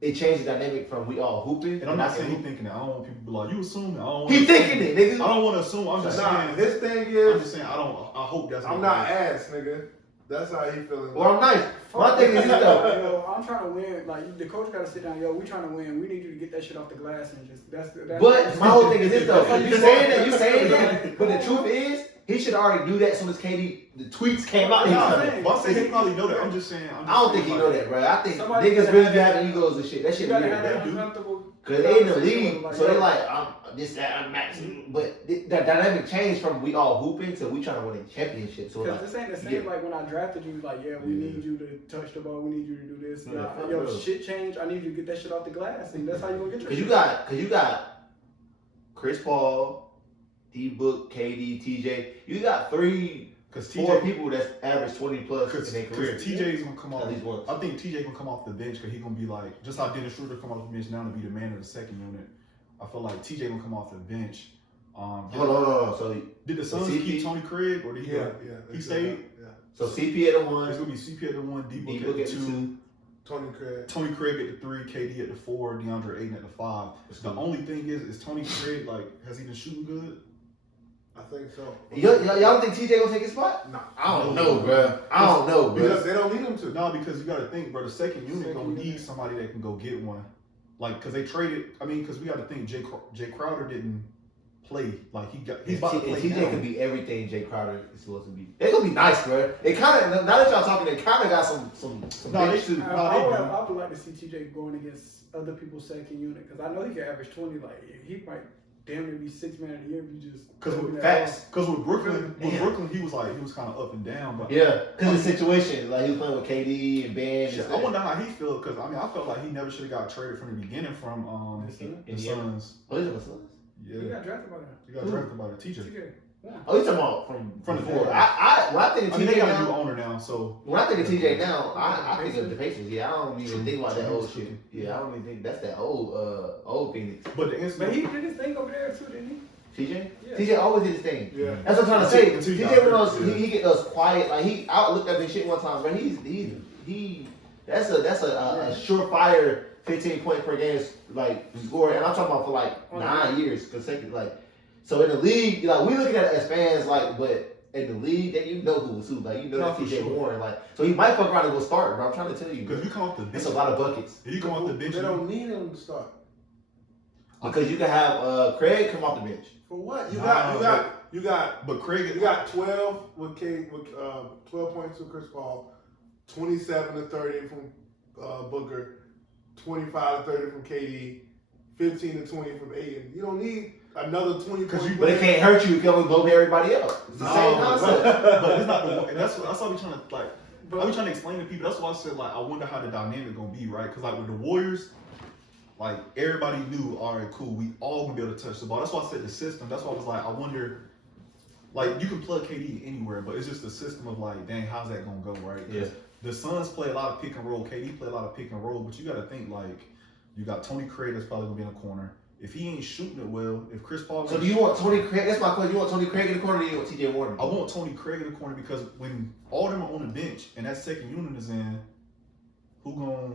it changed the dynamic from we all hooping. And I'm not saying he thinking that. I don't want people to be like, you assuming. I don't want he thinking it, nigga. I don't want to assume. I'm just saying. His thing is. I'm just saying, I hope that's I'm not ass, nigga. That's how he feeling. Well, I'm nice. My thing is this, though. Yo, I'm trying to win. Like, the coach got to sit down. Yo, we trying to win. We need you to get that shit off the glass and just, that's But my whole thing is this, though. You saying that. But the truth is, he should already do that as soon as KD, the tweets came out. I'm saying he probably know that. I'm just saying. I don't think he know that, bro. I think niggas really be having egos and shit. That shit weird, bro. Because they in the league, so they like, I'm this, that, I'm maxing. But that dynamic changed from we all hooping to we trying to win a championship. So because this ain't the same like when I drafted you, like, yeah, we need you to touch the ball, we need you to do this. Yo, shit changed. I need you to get that shit off the glass, and that's how you gonna get your shit. Because you got Chris Paul, D-Book, KD, TJ. You got 4 people that's average 20 plus in their career. Because TJ's gonna come off. At least once. I think TJ gonna come off the bench because he's gonna be like just how Dennis Schroeder come off the bench now to be the man of the second unit. I feel like TJ gonna come off the bench. Hold on. So did the Suns keep Tony Craig or did he? He stayed. Yeah. So CP at the 1. It's gonna be CP at the 1, D-Book at the 2. Tony Craig at the 3, KD at the 4, DeAndre Ayton at the 5. The only thing is Tony Craig like has he been shooting good? I think so. Y'all think TJ gonna take his spot? No. I don't know, bro. Because they don't need him to. No, because you got to think, bro. The second unit gonna need somebody that can go get one. Like, because they traded. I mean, because we got to think Jay Crowder didn't play. Like he's about to play. TJ can be everything Jay Crowder is supposed to be. They're gonna be nice, bro. They kind of now that y'all talking, they kind of got some. No, I would like to see TJ going against other people's second unit because I know he can average 20. Like he might. Damn near be 6th man of the year if you just because with Brooklyn, he was kind of up and down, but because of the situation, like he was playing with KD and Ben. I wonder how he feel because I mean I felt like he never should have got traded from the beginning from the Suns. Oh, is it the Suns? Yeah, he got drafted by them. He got drafted by the TJ. Yeah. Oh, you talking about from the board? When I think of TJ they got now, a new owner now, so when I think of TJ now, I think of the Pacers. Yeah, I don't even think about that old shit. Yeah, I don't even think that's that old Phoenix. But the but he did his thing over there too, didn't he? TJ? Yeah. TJ always did his thing. Yeah. That's what I'm trying to say. TJ he get us quiet. Like I looked at his shit one time, but he that's a surefire 15 points per game like score, and I'm talking about for like 9 years consecutive. Like so in the league, like we looking at it as fans, like but in the league that you know who's who. Like, you know that for TJ sure. Warren. Like, so he might fuck around and go start, bro. I'm trying to tell you. Because if you come off the bench, it's a lot of buckets. If you come off the bench, they don't need him to start. Because you can have Craig come off the bench. For what? But Craig, you got 12 with 12 points with Chris Paul, 27 to 30 from Booker, 25 to 30 from KD, 15 to 20 from Aiden. You don't need another 20 points. But it can't hurt you if you only blow everybody up. It's the same concept. But it's not the one. That's why we trying to like. I be trying to explain to people. That's why I said like I wonder how the dynamic gonna be, right? Because like with the Warriors, like everybody knew, all right, cool, we all gonna be able to touch the ball. That's why I said the system. That's why I was like, I wonder. Like you can plug KD anywhere, but it's just the system of like, dang, how's that gonna go, right? Yeah. The Suns play a lot of pick and roll. KD play a lot of pick and roll, but you got to think like you got Tony Craig that's probably gonna be in the corner. If he ain't shooting it well, if Chris Paul. So do you want Tony Craig? That's my question. You want Tony Craig in the corner, or do you want TJ Warren? I want Tony Craig in the corner because when all them are on the bench and that second unit is in, who gonna?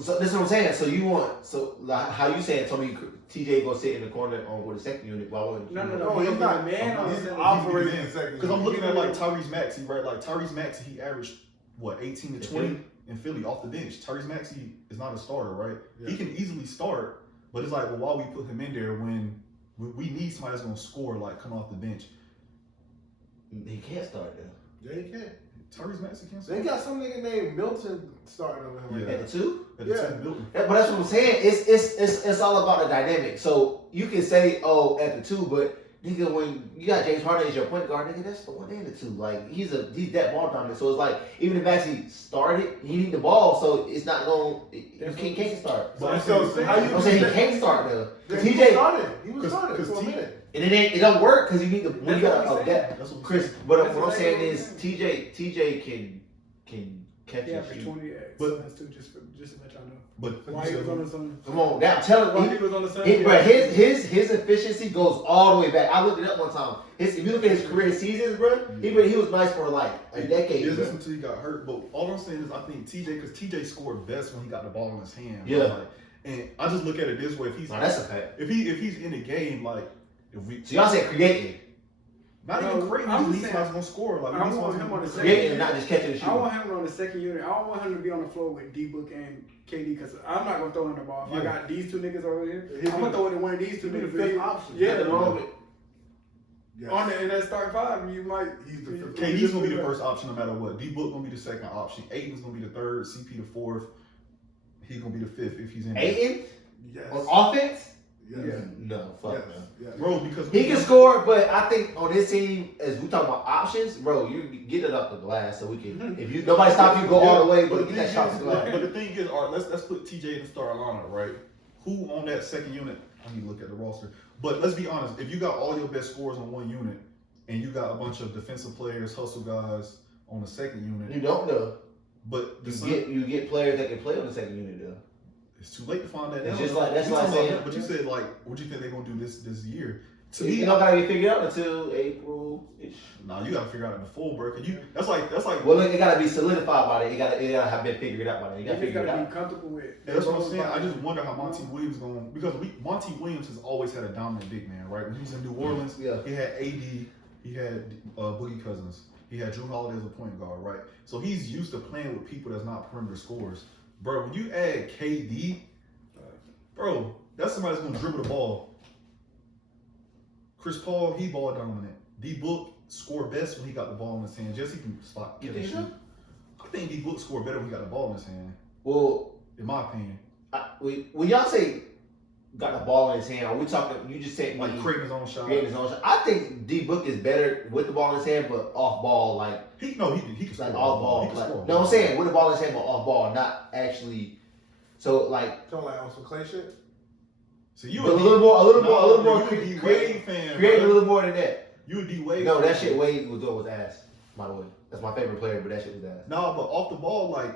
So this is what I'm saying. So you want like, how you saying TJ gonna sit in the corner on with the second unit? Why wouldn't you? No. He's not man on He's the operating second. Because I'm looking at like Tyrese Maxey, right? Like Tyrese Maxey, he averaged what 18 to 20 in Philly off the bench. Tyrese Maxey is not a starter, right? Yeah. He can easily start, but it's like, well, why we put him in there when we need somebody that's gonna score, like come off the bench? He can't start though. Yeah, he can. Tyrese Maxey can't start. They got some nigga named Milton starting over him. At the two? At the two, Milton. Yeah, but that's what I'm saying. It's all about the dynamic. So you can say, oh, at the two, but nigga, when you got James Harden as your point guard, nigga, that's the one and the two. Like he's that ball dominant. So it's like even if Maxey started, he need the ball, so it's not going. He can't start. But so how you? I'm saying he can't start though. He was started for a minute. And it don't work because you need the when you got that. Chris, but what I'm saying is TJ can catch yeah, and for shoot. 20 But that's too, just to let y'all know. But Why he was on the Suns? Come on, now tell Why him. he was on the Suns? But his efficiency goes all the way back. I looked it up one time. If you look at his career seasons, bro, he was nice for like a decade. Yeah, just until he got hurt. But all I'm saying is, I think TJ, because TJ scored best when he got the ball in his hand. Yeah. Like, and I just look at it this way: if he's that's a fact. If he's in the game, like if we. So y'all said creating. Not even creating. I'm He's saying, not gonna score. Like I want him on the second Creating unit. and not just catching and shooting. I want him on the second unit. I don't want him to be on the floor with D-Book and KD because I'm not gonna throw him the ball. If I got these two niggas over here, I'm gonna throw it in one of these two niggas. Fifth option. Yeah, Nothing wrong with it. Yes. On the in that start five, you might. He's the fifth. KD's gonna be the first option no matter what. D-Book gonna be the second option. Aiden's gonna be the third. CP the fourth. He's gonna be the fifth if he's in. Aiden Yes. on offense. Yes. Yeah. No, fuck Yes. no. Yes. Bro, because He can score, but I think on this team, as we talk about options, bro, you get it up the glass so we can. If you nobody stop you, go all the way, but get that shot to the glass. But the thing is, all right, let's put TJ in the starting lineup, right? Who on that second unit? I need to look at the roster. But let's be honest, if you got all your best scorers on one unit, and you got a bunch of defensive players, hustle guys on the second unit, You don't know. but You get players that can play on the second unit though. it's too late to find that It's out. just like that's We why I'm talking about saying. that, but you said like, what do you think they're gonna do this year? To You me, don't gotta get figured out until April-ish. nah, you gotta figure out it before, bro. Cause that's like. Well, it gotta be solidified by it. It gotta have been figured out by it. You gotta You figure it gotta out. be comfortable with. That's what I'm saying. I just wonder how Monty Williams going because Monty Williams has always had a dominant big man, right? When he was in New Orleans, Yeah. he had AD, he had Boogie Cousins, he had Drew Holiday as a point guard, right? So he's used to playing with people that's not perimeter scorers, bro. When you add KD, bro, that's somebody that's gonna dribble the ball. Chris Paul, he ball dominant. D-Book scored best when he got the ball in his hand. Just he can spot You get and think shoot. so? I think D-Book scored better when he got the ball in his hand, Well, in my opinion. when y'all say got the ball in his hand, are we talking? You just said Like creating his own shot. creating his own shot. I think D-Book is better with the ball in his hand, but off ball, like He can score. like off ball. He can Like, score. no, I'm saying with the ball in his hand, but off ball, not actually. So like Talking like on some clay shit. So you a little more you a D creating Wade fan, a bro. little more than that. You a D Wade? No, fan. that shit Wade was doing was ass. By the way, that's my favorite player, but that shit was ass. No, but off the ball, like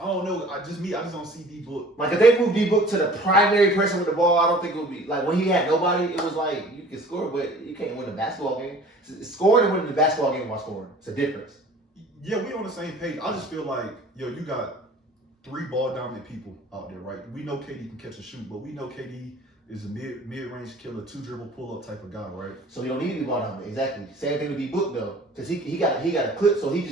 I don't know. I just don't see D Book. Like if they moved D-Book to the primary person with the ball, I don't think it would be like when he had nobody. It was like you can score, but you can't win a basketball game. Scoring and winning the basketball game while scoring, it's a difference. Yeah, we on the same page. I just feel like you got 3 ball dominant people out there, right? We know KD can catch a shoot, but we know KD is a mid-range killer, 2-dribble pull-up type of guy, right? So he don't need to be ball dominant. Exactly. Same thing with D-Book though, because he got a clip, so he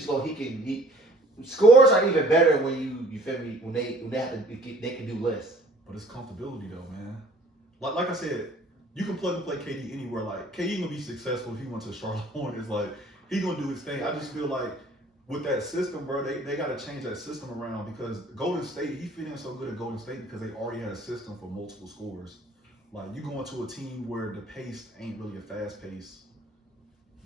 scores are even better when you feel me when they have to they can do less. But it's comfortability though, man. Like I said, you can plug and play KD anywhere. Like KD gonna be successful if he went to Charlotte Hornets. Like he gonna do his thing. I just feel like with that system, bro, they gotta change that system around because Golden State, he fit in so good at Golden State because they already had a system for multiple scorers. Like you go into a team where the pace ain't really a fast pace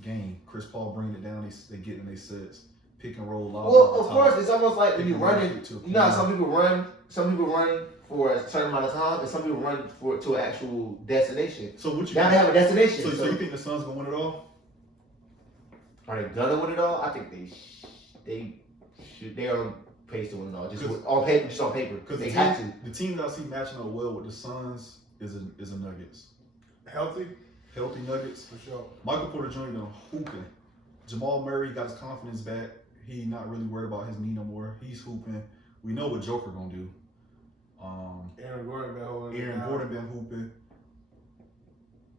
game. Chris Paul bringing it down, they get in their sets, pick and roll. Well, of course, it's almost like when you're running. You know how some people run for a certain amount of time, and some people run to an actual destination. So what you now they have a destination. So you think the Suns gonna win it all? Are they gonna win it all? I think they should. They are on pace to win it all. Just on paper. Because they have to. The team that I see matching up well with the Suns is a Nuggets. Healthy Nuggets for sure. Michael Porter Jr. hooping. Jamal Murray got his confidence back. He not really worried about his knee no more. He's hooping. We know what Joker gonna do. Aaron Gordon been hooping.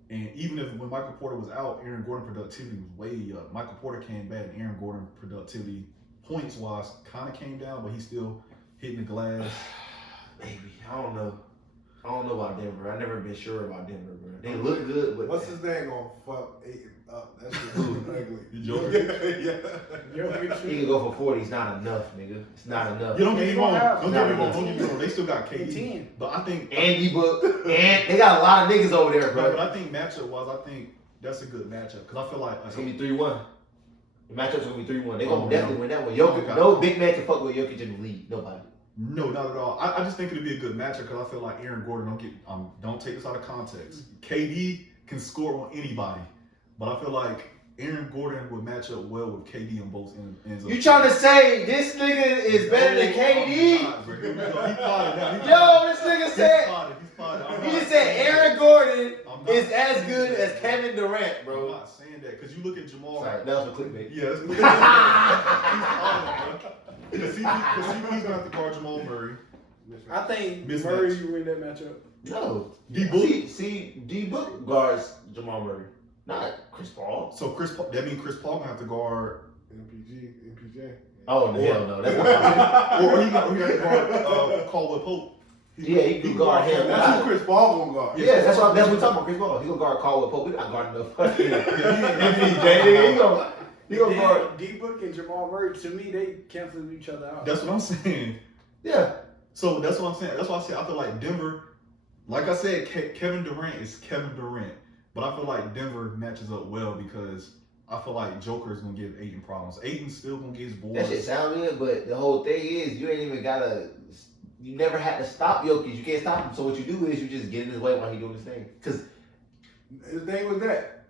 And even when Michael Porter was out, Aaron Gordon productivity was way up. Michael Porter came back, and Aaron Gordon productivity, points wise, kind of came down, but he's still hitting the glass. Maybe I don't know about Denver. I never been sure about Denver, bro. They look good, but what's his name gonna fuck Ayton up? That shit's ugly. Joker? Yeah. He can go for 40. It's not enough, nigga. It's not enough. You don't get me wrong. Don't get me wrong. They still got KD. But I think Andy Book, and they got a lot of niggas over there, bro. But I think matchup wise, I think that's a good matchup because I feel like it's gonna be 3-1. The matchup's gonna be 3-1. They gonna definitely win that one. Jokic, no big man can fuck with Jokic in the league. Nobody. No, not at all. I just think it'll be a good matchup because I feel like Aaron Gordon don't take this out of context. KD can score on anybody, but I feel like Aaron Gordon would match up well with KD on both ends. You trying to say this nigga is better than KD? Yo, this nigga said. He just said Aaron Gordon is as good as Kevin Durant, bro. I'm not saying that because you look at Jamal. Sorry, that was a clickbait. Yeah, that's he's hard, bro. Because he's gonna have to guard Jamal Murray. I think Murray will win that matchup. No. D-Book. See, D-Book guards Jamal Murray, not Chris Paul. So that means Chris Paul gonna have to guard MPJ. Oh, hell no. That's not or he got to guard Caldwell Pope. Yeah, he can guard him. That's who Chris Paul gonna guard. Yeah, that's what we're talking about. Chris Paul. He gonna guard Caldwell Pope. We're not guarding no fucking MPJ. He gonna guard D-Book and Jamal Murray. To me, they cancel each other out. That's what I'm saying. Yeah. So that's what I'm saying. That's why I say I feel like Denver. Like I said, Kevin Durant is Kevin Durant, but I feel like Denver matches up well because I feel like Joker is gonna give Ayton problems. Ayton's still gonna get his boards. That shit sound good, but the whole thing is you ain't even gotta. You never had to stop Jokic. You can't stop him. So what you do is you just get in his way while he doing his thing. Cause his thing was that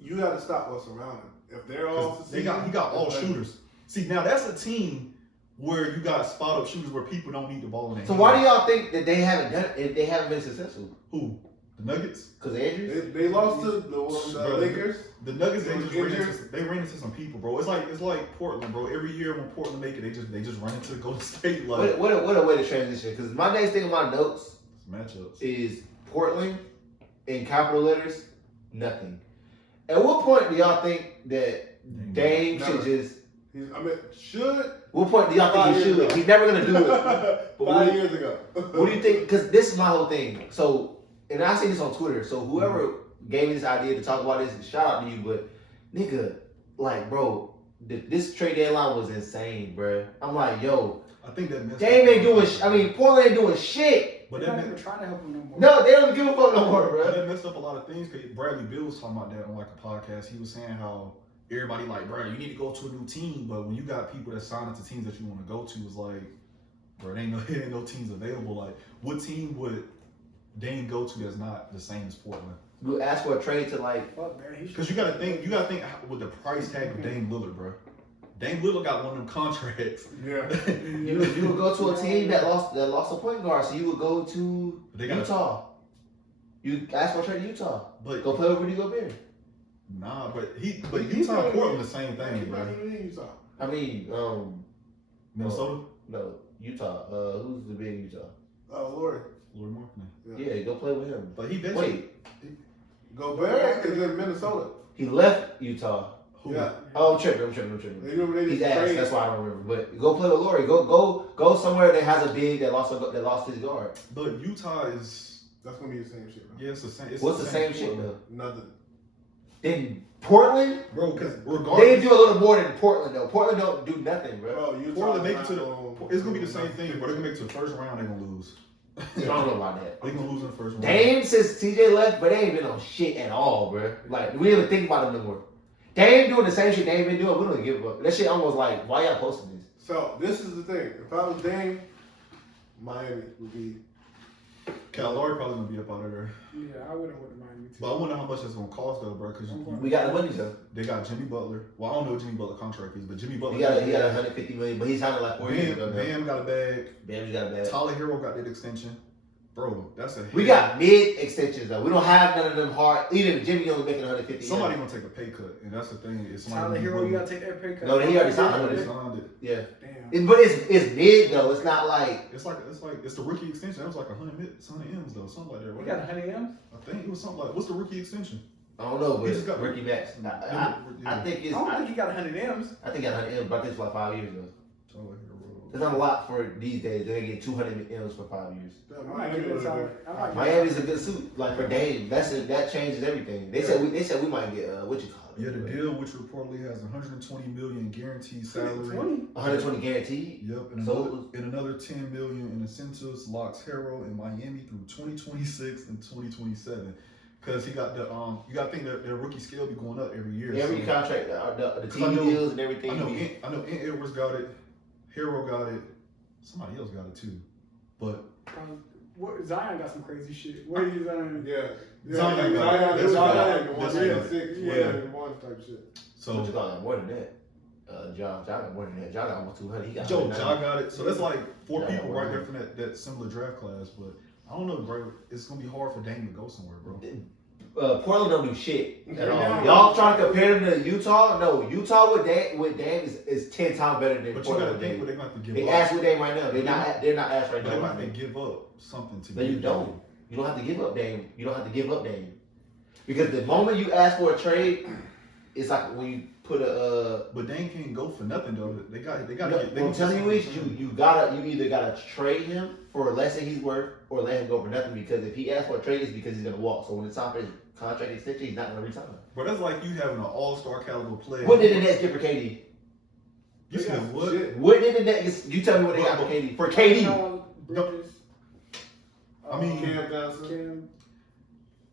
you got to stop what's around him. If they're all he got all shooters. See, now that's a team where you got spot up shooters where people don't need the ball in their So hand. why do y'all think that they haven't done it? They haven't been successful? Who? The Nuggets? Because of injuries? They lost to the Lakers. The Nuggets they ran into some people, bro. It's like Portland, bro. Every year when Portland make it, they just run into Golden State. Like what a way to transition. Because my next thing on my notes matchups is Portland in capital letters, nothing. At what point do y'all think that Dame should just? Should. What point do y'all think he should? He's never gonna do it. But 5 years ago. What do you think? Because this is my whole thing. So, and I see this on Twitter. So whoever gave me this idea to talk about this, shout out to you. But nigga, like, bro, this trade deadline was insane, bro. I'm like, yo, I think that Dame ain't doing. Portland ain't doing shit. But they're not even trying to help him no more. No, they don't give a fuck no more, bro. That messed up a lot of things. Cause Bradley Beal was talking about that on like a podcast. He was saying how everybody like, bro, you need to go to a new team. But when you got people that sign up to teams that you want to go to, it's like, bro, there ain't no teams available. Like, what team would Dame go to that's not the same as Portland? You ask for a trade to like. Because you gotta think with the price tag of Dame Lillard, bro. Dame Lillard got one of them contracts. Yeah. You would go to a team that lost a point guard, so you would go to Utah. You ask for a trade to Utah, but go play with Rudy Gobert. Nah, but Utah and Portland the same thing, bro. Utah. I mean, Minnesota? No, Utah. Who's the big Utah? Oh Lord. Lauri Markkinen. Yeah, go play with him. But he basically. Wait. Gobert is in Minnesota. He left Utah. Who? Yeah. Oh, I'm tripping. They remember they He's just ass. traded. That's why I don't remember. But go play with Lauri. Go somewhere that has a big that lost his guard. But Utah is. That's gonna be the same shit, bro. Yeah, it's the same. It's What's the same shit bro. though? Nothing. In Portland, Bro, because they regardless. do a little more than Portland though. Portland don't do nothing, bro. Bro, Utah Portland make it not to the. gonna- It's gonna be the same thing, but they're gonna make it to the first round. They're gonna lose. I don't know about that. They're gonna lose in the first round. Dame since TJ left, but they ain't been on shit at all, bro. Like we even think about it no more. Dame doing the same shit Dame been doing. We don't give up. That shit almost like why y'all posting this? So this is the thing. If I was Dame, Miami would be. Cal Lowry probably gonna be up out of there. Yeah, I wouldn't want to mind you too. But I wonder how much that's gonna cost though, bro. Because We got the money though. they got Jimmy Butler. Well, I don't know what Jimmy Butler contract is, but Jimmy Butler. He got 150 million, but he's signed like 4 years ago. Bam got a bag. Bam's got a bag. Tyler Hero got that extension. Bro, that's a hit. We got mid extensions though. We don't have none of them hard. Even Jimmy only making 150. Somebody gonna take a pay cut, and that's the thing. It's Tyler Hero, you gotta take that pay cut. No, he already He signed already it. signed it. Yeah. Damn. But it's mid though. It's not like It's the rookie extension. That was like 100 M's though, something like that. You Right? got 100 M's? I think it was something like. What's the rookie extension? I don't know, but He just got- Ricky Max. I think I it's. don't think he got 100 M's. I think I got 100 M's, but I think it's like 5 years ago. Tyler Hero. It's not a lot for these days. They get 200 M's for 5 years. I might give it to Tyler. I might give it- Miami's a good suit. Like for Dame, that changes everything. They said we might get what you call it. Yeah, the deal, which reportedly has 120 million guaranteed salary. 20. 120 guaranteed. Yep, and So- another 10 million in incentives locks Hero in Miami through 2026 and 2027. Because he got the you got to think that their rookie scale be going up every year. Every so- contract, the 'Cause I TV know- deals and everything. I know Ant Edwards got it, Hero got it, somebody else got it too. But Zion got some crazy shit. Where is Zion? Yeah. Zion got it. Zion, That's Zion, right. the one That's that right. had 6, Yeah. and 1 type shit. so What you got more than that? John got more than that. John got almost 200. He got Joe 190. Ja got it. So that's like 4 Ja people got right 190. there from that similar draft class. But I don't know, bro. It's gonna be hard for Dame to go somewhere, bro. Portland don't do shit at all. Yeah. Y'all trying to compare them to Utah? No, Utah with Dame is 10 times better than But you Portland gotta with think Dame. what they're gonna have to give They up. ask with Dame right now. They're not asked right But they're now. gonna have to give up something to No, get you don't. You don't have to give up Dame. You don't have to give up Dame. Because the moment you ask for a trade, it's like when you put a. But Dame can't go for nothing though. They got No, get. what I'm telling you is you either gotta trade him for less than he's worth or let him go for nothing, because if he asks for a trade, it's because he's gonna walk. So when it's time for his contract extension, he's not gonna resign. But that's like you having an all-star caliber player. What did the Nets get for KD? You They got said what? shit. What did the Nets? You tell me what they got for KD. For KD, Bridges. I mean, Cam Johnson. Cam.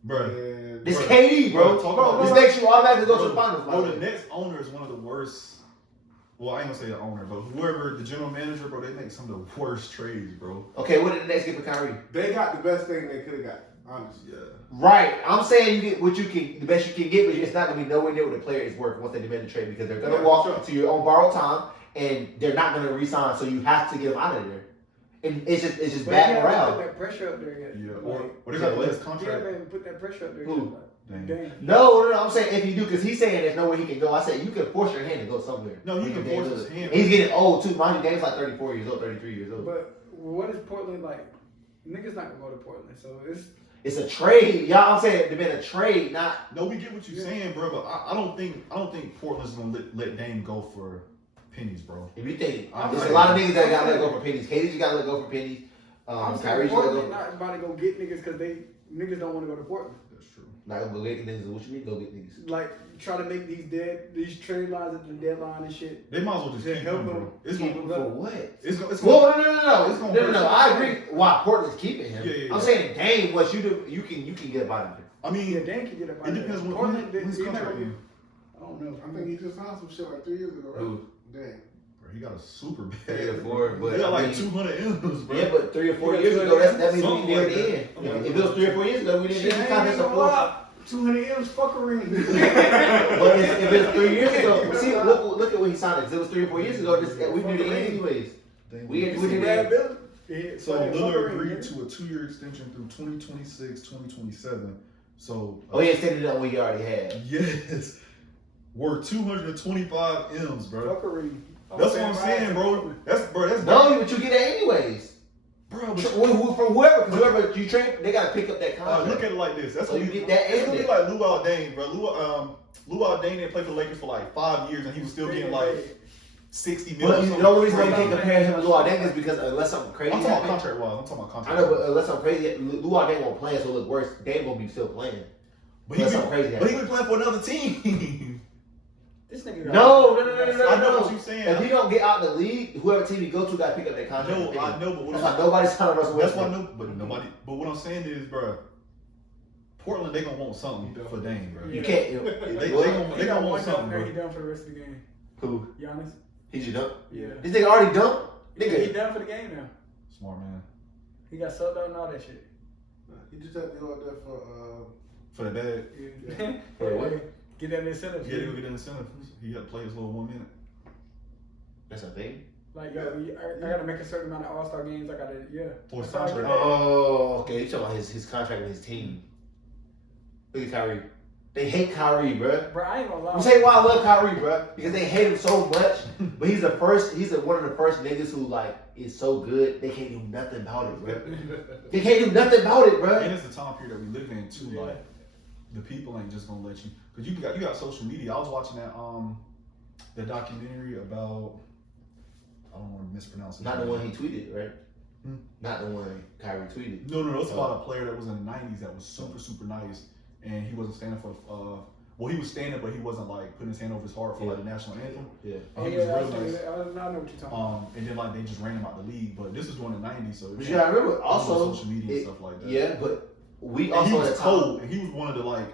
Bro. And this Bro. KD, bro. Bro, This makes you automatically go to the finals. by Bro, the the way. Nets owner is one of the worst. Well, I ain't gonna say the owner, but whoever the general manager, bro, they make some of the worst trades, bro. Okay, what did the Nets get for Kyrie? they got the best thing they could have got, honestly. Yeah. Right, I'm saying you get what you can, the best you can get, but it's not gonna be nowhere near what the player is worth once they demand the trade, because they're gonna Yeah, walk sure. to your own borrowed time, and they're not gonna resign, so you have to get them out of there. And it's just But he bad haven't morale. put that pressure up there yet. Yeah. Like, Or they got the last he contract. haven't put that pressure up there Who? yet. Dang. Dang. No, I'm saying if you do, because he's saying there's nowhere he can go. I said you can force your hand to go somewhere. No, you can Dame force does his it. hand. He's getting old too. Mind you, Dame's like 34 years old, 33 years old. But what is Portland like? Niggas not gonna go to Portland, so It's a trade, y'all. I'm saying it's been a trade, not. No, we get what you're saying, bro, but I don't think Portland's gonna let Dame go for pennies, bro. If you think I'm there's a saying- lot of niggas that got let go for pennies. KD just got let go for pennies. I'm saying Kyrie's let Portland go. not about to go get niggas because niggas don't want to go to Portland. That's true. Not gonna go get niggas. What you mean go get niggas? Like try to make these trade lines at the deadline and shit. They might as well just Yeah, keep help him, them. bro. It's Keep gonna, him. For what? it's gonna, Well, it's no. gonna No. hurt. I agree. Why Portland's keeping him? Yeah. I'm saying, Dame, what you do, you can get out of here. I mean, Yeah, Dan can get up. it depends when Portland. his he never contract get- ends. I don't know. I think he just signed some shit like 3 years ago, right? Who? Damn. Bro, he got a super 3 or bad. 4, but He got I like mean, 200 M's, bro. yeah, but 3 or 4 You got years 200 ago, that means we something near like the that. end. Yeah. If it was 3 or 4 years ago, we didn't Shit, get I the ain't contest gonna of 4. lie. 200 M's fuckery. But if it was 3 years ago, see, look at what he signed. Because it was 3 or 4 years ago. We knew the end anyways. Dang. We You see didn't. Brad Bill? Yeah, So fucking Lillard fuckery, agreed man. to a 2-year extension through 2026, 2027. So Oh, he extended it on what he already had. yes, worth 225 M's, bro. Fuckery. That's what I'm saying, bro. That's No, but you get that anyways. Bro, from whoever you trade, they gotta pick up that contract. Look at it like this. That's so what you get that. It's gonna be like Lou Aldain, bro. Lou Aldain didn't play for the Lakers for like 5 years, and he was still getting like $60 million. But the only reason why you can't compare him to Lou Aldain is because unless something crazy. I'm talking about contract-wise. I'm talking about contract. I know, but unless something crazy, Lou Aldain won't play, so it look worse. Dame gonna be still playing. But he be playing for another team. This nigga. No. I know what you're saying. If he don't get out of the league, whoever team he go to gotta pick up that contract. No, I know, but that's why nobody's trying to Russell Westbrook. That's why nobody. But what I'm saying is, bro, Portland they gonna want something for Dame, bro. You can't. They gonna want something, bro. He done for the rest of the game. Who? Giannis. He just done? Yeah. This nigga already done? Nigga. He done for the game now. Smart man. He got subbed out and all that shit. He just had to go out there for the bag. Yeah. For what? Get that incentive. Yeah, he'll get an incentive. He got to play his little 1 minute. That's a thing? Like, yo, I gotta make a certain amount of All-Star games. I gotta, For his That's how I contract. get Oh, okay. You talking about his contract and his team. Look at Kyrie. They hate Kyrie, bruh. Bro, I ain't gonna lie. You say why I love Kyrie, bruh? Because they hate him so much. But he's one of the first niggas who like is so good they can't do nothing about it, bruh. They can't do nothing about it, bruh. And it's the time period that we live in too. Yeah. Like the people ain't just gonna let you, cause you got social media. I was watching that documentary about, I don't want to mispronounce it. Not the one he tweeted, right? Hmm? Not the one Kyrie tweeted. No. It's about a player that was in the '90s that was super nice, and he wasn't standing for. Well, he was standing, but he wasn't like putting his hand over his heart for like the national anthem. Yeah. Oh, And he yeah, was real nice. I know what you're talking about. And then like they just ran him out the league. But this is during the '90s, so But you gotta remember also social media and stuff like that. Yeah, but we And also he at was a time. cold, and he was one of the like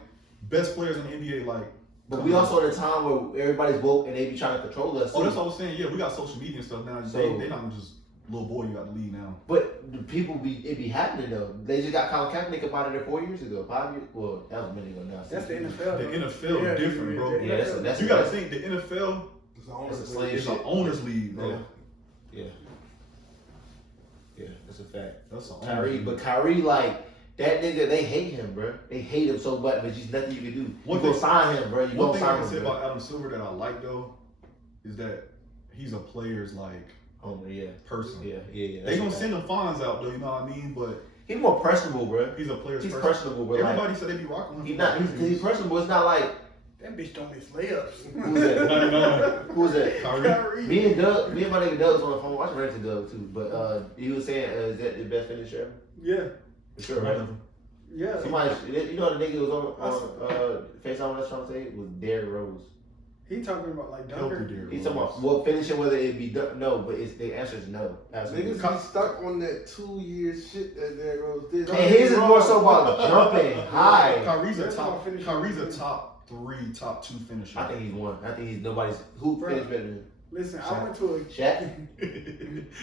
best players in the NBA. Like, But we also at a time where everybody's woke and they be trying to control us. oh, that's what I was saying. Yeah, we got social media and stuff now. So- They not just little boy you got the lead now. But the people it be happening though. They just got Colin Kaepernick up out of there 4 years ago, 5 years. Well, that was a minute ago now. That's the NFL. The though. NFL different, bro. Yeah, that's You got to think the NFL That's a slave is an shit. owners league, bro. Yeah. Yeah, that's a fact. That's an Kyrie, but Kyrie, like, that nigga, they hate him, bro. They hate him so much, but there's nothing you can do. You go sign him, bro. You One go thing I sign can say him, bro. about Adam Silver that I like though is that he's a player's like person. Yeah. They gonna send him fines out though, you know what I mean? But He's more personable, bro. he's a player's He's person. personable, bro. Everybody said they be rocking him. He's personable. It's not like That bitch don't miss layups. who's that? Who's that? Kyrie. Me and my nigga Doug was on the phone. Watching Ranting Doug too, but he was saying, "Is that the best finisher ever?" Yeah. For sure, right? Yeah. Somebody, you know, the nigga was on FaceTime that's trying to say was Derrick Rose. He talking about like Healthy Dunker. Derrick He's Rose. talking about well finishing whether it be done, no, but the answer is no. Absolutely. Niggas be stuck on that 2 year shit that Derrick Rose did. And his is more so about jumping high. Kyrie's a That's top. how I finish Kyrie's a it. top 3, top 2 finisher. I think he's one. I think he's nobody's who Bro. finished better than him. Listen, I went to a Shaq.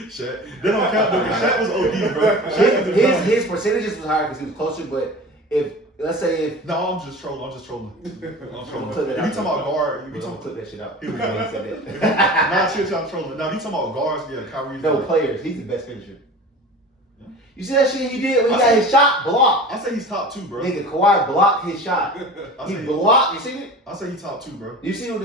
Shaq. They don't count though. Shaq was OD, bro. Shaq is a His percentages was higher because he was closer, but if let's say if No, I'm just trolling. I'm trolling. Clip that If out. you talking about guard, we you don't talking clip that shit out. Here we He go. said that. Nah, chill, I'm trolling. Now, if you talking about guards, yeah, Kyrie's No like- players. He's the best finisher. Yeah. You see that shit he did when he I got see- his shot blocked? I say he's top 2, bro. Nigga, Kawhi blocked his shot. I He say, blocked. You seen it? I say he's top 2, bro. You see what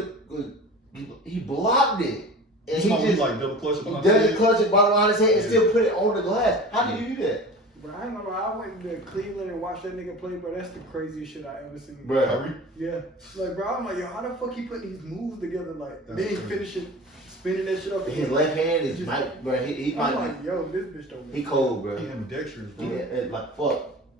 he blocked it, and He's he just just like double clutch. he doesn't clutch it bottom behind his head and still put it on the glass. How do you do that, Bro, I ain't gonna lie, I went to Cleveland and watched that nigga play, bro. That's the craziest shit I ever seen. bro? Kyrie. Yeah. Like, bro, I'm like, yo, how the fuck he putting these moves together? Like, That's then he crazy. finishing, spinning that shit up. His left hand is might, bro. He I'm might like, yo, this bitch don't be. He miss. cold, bro. He ambidextrous, bro. Yeah,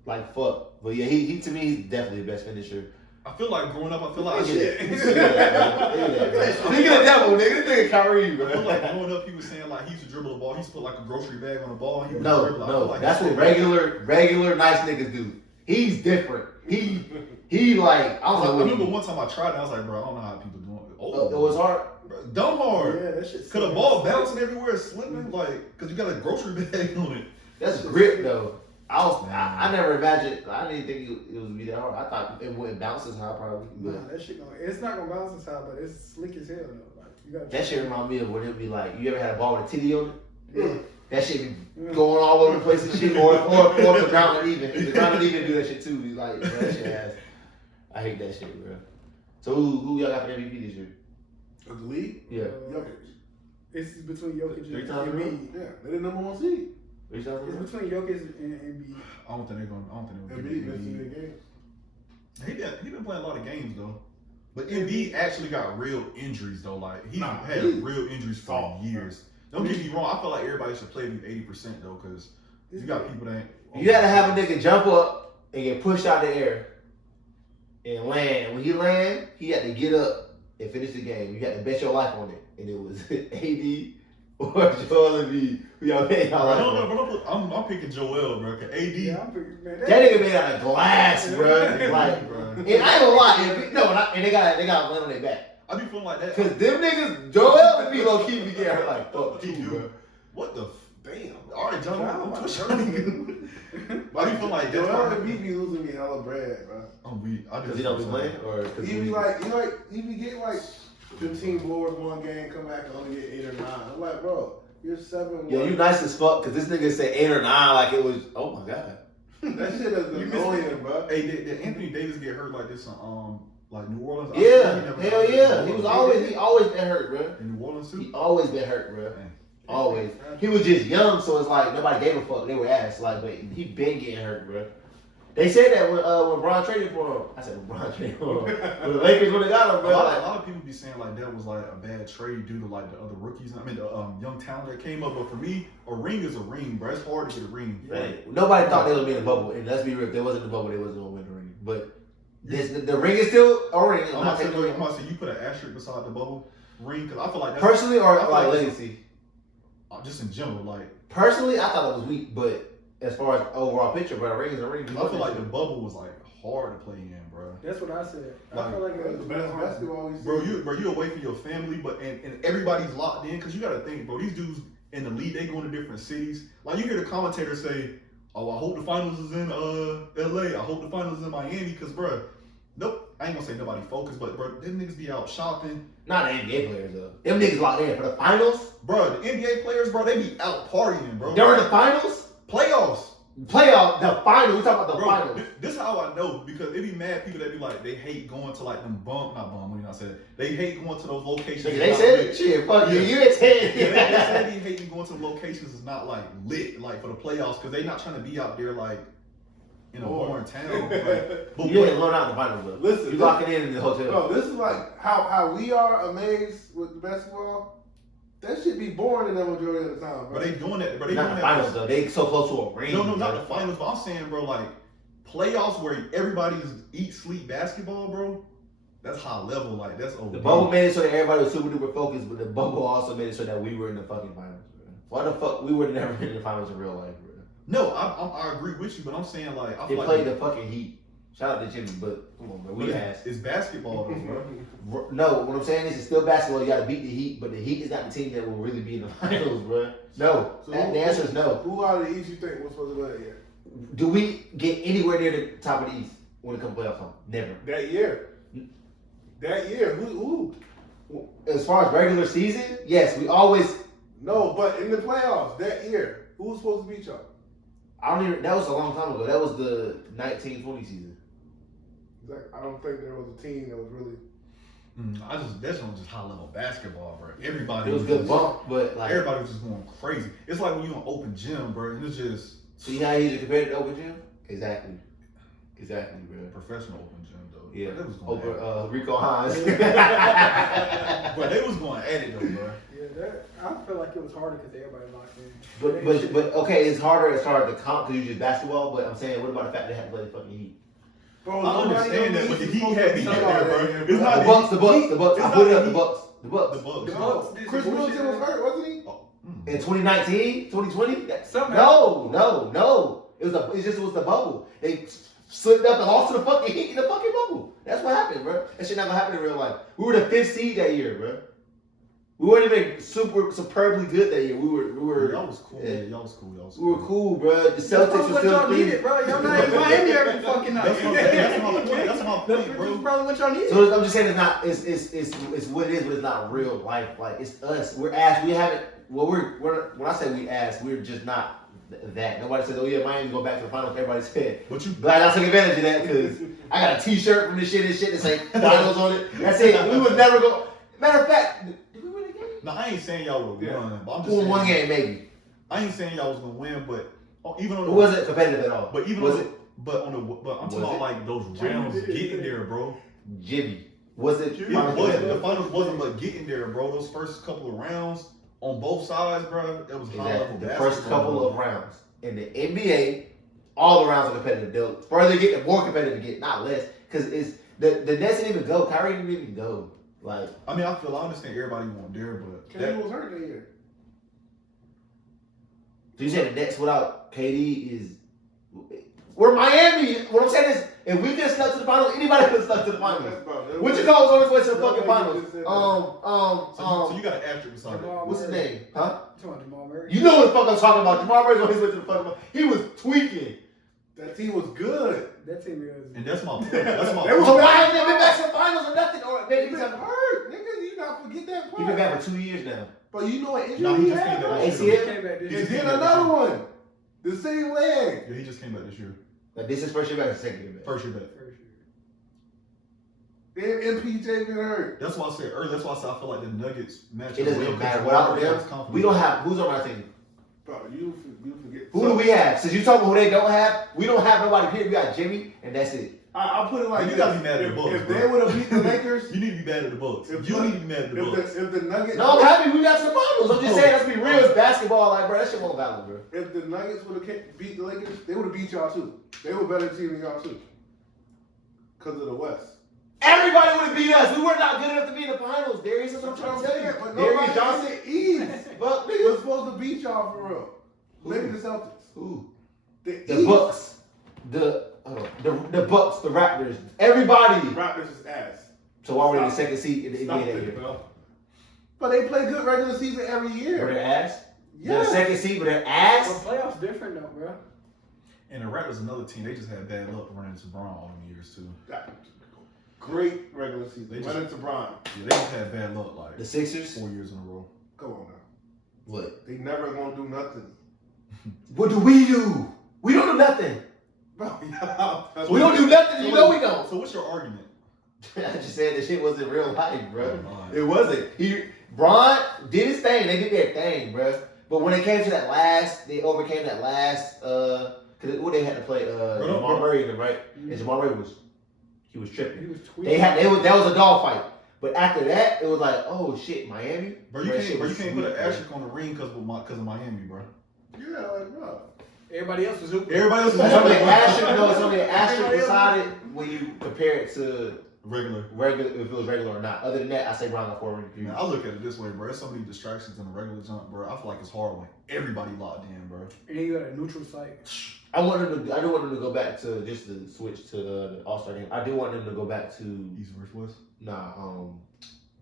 like fuck. But yeah, he to me he's definitely the best finisher. I feel like growing up, I feel like Look shit. at that, bro. Look at that, bro. Look at the devil, nigga. This nigga Kyrie, I feel bro. like growing up, he was saying like he used to dribble the ball. He used to put like a grocery bag on the ball. And he would No, dribble. I feel no, like that's he's what still- regular nice niggas do. He's different. He like I was I like, remember one time I tried it. I was like, bro, I don't know how people doing it. it was hard. Bro, dumb hard. Yeah, that shit's Cause the ball bouncing everywhere, slipping like, cause you got a grocery bag on it. That's grip though. I never imagined. I didn't think it would be that hard. I thought it wouldn't bounce as high probably. But Nah, that shit it's not gonna bounce as high, but it's slick as hell though. Like, you gotta that shit remind me of when it be like, you ever had a ball with a titty on it? Yeah. That shit be going all over the place and shit, or if the ground uneven. The ground uneven do that shit too. Be like, bro, that shit ass. I hate that shit, bro. So who y'all got for MVP this year? Of the league? Yeah. Jokic. It's between Jokic Three and times in a row? Embiid. Yeah, they're the number 1 seed. It's between Jokic and Embiid. I don't think they're gonna Embiid get missing the Embiid. game. He been playing a lot of games though. But Embiid actually got real injuries though. Like he had he's real injuries for years. Don't get me wrong. I feel like everybody should play with 80% though, because you got people that ain't. You gotta have a nigga jump up and get pushed out the air and land. When he land, he had to get up and finish the game. You had to bet your life on it, and it was AD or Joel Embiid. We all bet y'all life on it. But I'm picking Joel, bro. Cause AD. Yeah, I'm picking, man. That nigga made out of glass, bro. Like, bro. and I ain't gonna lie. And they got land on their back. I be feeling like that. Cause them niggas, Joel and me, low key be getting hurt like fuck too, bro. What the? Damn. All right, John. I'm pushing. I be feeling like Joel that's and me be losing me hella bread, bro. Cause he don't be playing, or cause He be getting like 15 boards one game, come back and only get 8 or 9. I'm like, bro, you're 7-1. Yeah, you nice as fuck. Cause this nigga said 8 or 9 like it was. Oh my god. That shit is annoying, bro. Hey, did Anthony Davis get hurt like this? Like New Orleans? Yeah, hell yeah. He always been hurt, bro. In New Orleans too. He always been hurt, bro. Always. He was just young, so it's like nobody gave a fuck. They were ass, like, but he been getting hurt, bro. They said that when Bron traded for him. I said when Bron traded for him. When the Lakers when they got him, A bro. lot of people be saying like that was like a bad trade due to like the other rookies. I mean the young talent that came up. But for me, a ring is a ring, bro. It's hard to get a ring. Right. Nobody thought they would be in the bubble, and let's be real, if they wasn't in the bubble, they wasn't gonna win the ring. But the ring is still a ring. I'm not saying you put an asterisk beside the bubble ring because I feel like that's, personally or I feel like legacy. Just in general, like personally, I thought it was weak, but as far as overall picture, bro, a ring is a ring. I feel like the bubble was like hard to play in, bro. That's what I said. Like, I feel like it was the best basketball we've seen. Bro, you away from your family, but and everybody's locked in because you got to think, bro. These dudes in the league, they going to different cities. Like you hear the commentator say, "Oh, I hope the finals is in L.A. I hope the finals is in Miami," because, bro, nope. I ain't gonna say nobody focused, but bro, them niggas be out shopping. Not the NBA players though. Them niggas locked in for the finals. Bro, the NBA players, bro, they be out partying, bro. During the finals, Playoffs. playoff, the final. We talking about the Bro, finals. this is how I know because it be mad people that be like they hate going to like them not bum. Let me not say that. They hate going to those locations. Nigga, they said it. Shit, fuck you. You ain't saying Yeah, they it. be hating going to locations is not like lit like for the playoffs because they not trying to be out there like in a boring town. Like, but You ain't blown out in the finals though. Listen, you locking in the hotel. Bro, this is like how we are amazed with the basketball. That shit be boring in the majority of the time, bro. But they doing that. But they Not doing the that. finals though. They so close to a ring. No, not the finals. But I'm saying, bro, like playoffs where everybody's eat, sleep basketball, bro. That's high level. Like that's over. The bubble made it so that everybody was super duper focused, but the bubble also made it so that we were in the fucking finals, bro. Why the fuck we would have never been in the finals in real life, bro? No, I agree with you, but I'm saying like I They feel played like the fucking Heat. Shout out to Jimmy, but come on, bro. We ass. it's basketball though, bro. No, what I'm saying is it's still basketball. You got to beat the Heat, but the Heat is not the team that will really be in the finals, bro. No, So the answer is no. Who out of the East you think was supposed to win that year? Do we get anywhere near the top of the East when it comes to playoff time? Never. That year. That year. Who? As far as regular season, yes, we always. No, but in the playoffs that year, who was supposed to beat y'all? I don't even. That was a long time ago. That was the 1920 season. Like, I don't think there was a team that was really. That's on just high level basketball, bro. Everybody It was a good bump, but like everybody was just going crazy. It's like when you in open gym, bro, and it's just see how he's compared to the open gym? Exactly, bro. professional open gym though. Yeah, Bro, they was going at over Rico Hines. it. But they was going at it though, bro. Yeah, I feel like it was harder because everybody locked in. But okay, it's harder as far as the comp because you just basketball. But I'm saying, what about the fact they had to play the fucking Heat? Bro, I understand that, but the Heat had me there, bro. It's The not Bucks. I not put it the up. The Heat. Bucks. The Bucks. Chris Middleton was hurt, wasn't he? In 2019, 2020. Somehow. No. It was the bubble. They slipped up and lost to the fucking Heat in the fucking bubble. That's what happened, bro. That shit not gonna happen in real life. We were the 5th seed that year, bro. We weren't even superbly good that year. We were. Y'all was cool. Yeah. Y'all was cool. We were cool, bro. The Celtics were what still y'all clean. needed, bro. Y'all not in Miami every fucking night. That's my point. That's my point, That's bro. probably what y'all needed. So I'm just saying it's not. It's what it is, but it's not real life. Like it's us. We're ass. We haven't. Well, we're when I say we ass, we're just not that. Nobody says, oh yeah, Miami's going back to the finals. Everybody said. But you. But I took advantage of that because I got a T-shirt from this shit and shit that say finals on it. That's it. We would never go. Matter of fact, did we win a game? No, I ain't saying y'all would have won, but I'm just We won saying. one game maybe. I ain't saying y'all was gonna win, but even on it wasn't competitive at all. But even was on it? But I'm talking about like those rounds getting there, bro. Jimmy. Was it? It wasn't. The finals wasn't, but getting there, bro. Those first couple of rounds on both sides, bro. That was high level The basketball. first couple of rounds in the NBA, all the rounds are competitive. The further they get, the more competitive they get, not less. Because it's the Nets didn't even go. Kyrie didn't even go. Like, I mean, I understand everybody want there, but KD was hurt that year. so you said the Nets without KD is. We're Miami. What I'm saying is, if we just stuck to the finals, anybody could have stuck to the finals. What you call was on his way to the fucking finals? So you got an asterisk beside it. What's his name? Huh? Jamal Murray. You know what the fuck I'm talking about. Jamal Murray's on his way to the fucking finals. He was tweaking. That team was good. That team was. And that's my point. That's my They was, point. I haven't been back to the finals or nothing. Or They maybe been hurt, nigga. You gotta forget that part. he's been back for 2 years now. But you know what injury No, he he just had, came bro? back. ACL? Came back this And year. then another one. The same leg. Yeah, he just came back this year. Like, this is first year back or second year back? First year back. And MPJ been hurt. That's why I said earlier. That's why I said I feel like the Nuggets match. It doesn't matter. Without them, we don't have. Who's on our team? Bro, you forget. Who do we have? Since you talking about who they don't have, we don't have nobody here. We got Jimmy, and that's it. I'll put it like You gotta be mad at the Bucks. If they would have beat the Lakers, You need to be mad at the Bucks. If You the- need to be mad at the Bucks. if the Nuggets, No, I'm happy we got to the finals. I'm just saying, let's be real. It's basketball, like, bro. That shit won't valid, bro. if the Nuggets would have beat the Lakers, they would have beat y'all too. They were a better team than y'all too. Because of the West. Everybody would have beat us. We were not good enough to be in the finals. Darius, that's what I'm trying to tell you. But Darius nobody Johnson. in the East But was niggas. supposed to beat y'all for real. Maybe the Celtics. Who? The The East. Bucks. The Bucks, the Raptors. Everybody. Raptors is ass. So why were they the second seed in the Stop NBA that it, year? bro. But they play good regular season every year. Were they ass? Yeah. The second seed, but their But ass? playoffs different though, bro. And the Raptors, another team, they just had bad luck running into Braun all them years too. Great regular season. They Run into Bron. Yeah, they just had bad luck like The Sixers? 4 years in a row. Come on now. What? They never gonna do nothing. What do we do? We don't do nothing. Bro, y'all. We don't do nothing. You know we don't. So what's your argument? I just said that shit wasn't real life, bro. Alright. It wasn't. Braun did his thing. They did their thing, bro. But when it came to that last, they overcame that last. Cause what they had to play, Jamal Murray in them, right? And Jamal Murray he was tripping. He was tweaking. That was a dog fight. But after that, it was like, oh shit, Miami. Bro, you can't put an asterisk on the ring because of Miami, bro. Yeah, like, bro. Everybody else was hooping. Everybody else is It's only an hooping. asterisk. No, it's only an asterisk beside it when you compare it to Regular. if it was regular or not. Other than that, I say Brown got 4 rings. Man, I look at it this way, bro. There's so many distractions in the regular jump, bro. I feel like it's hard when everybody locked in, bro. And he got a neutral site. I do want them to go back to just to switch to the All-Star game. I do want them to go back to East versus West.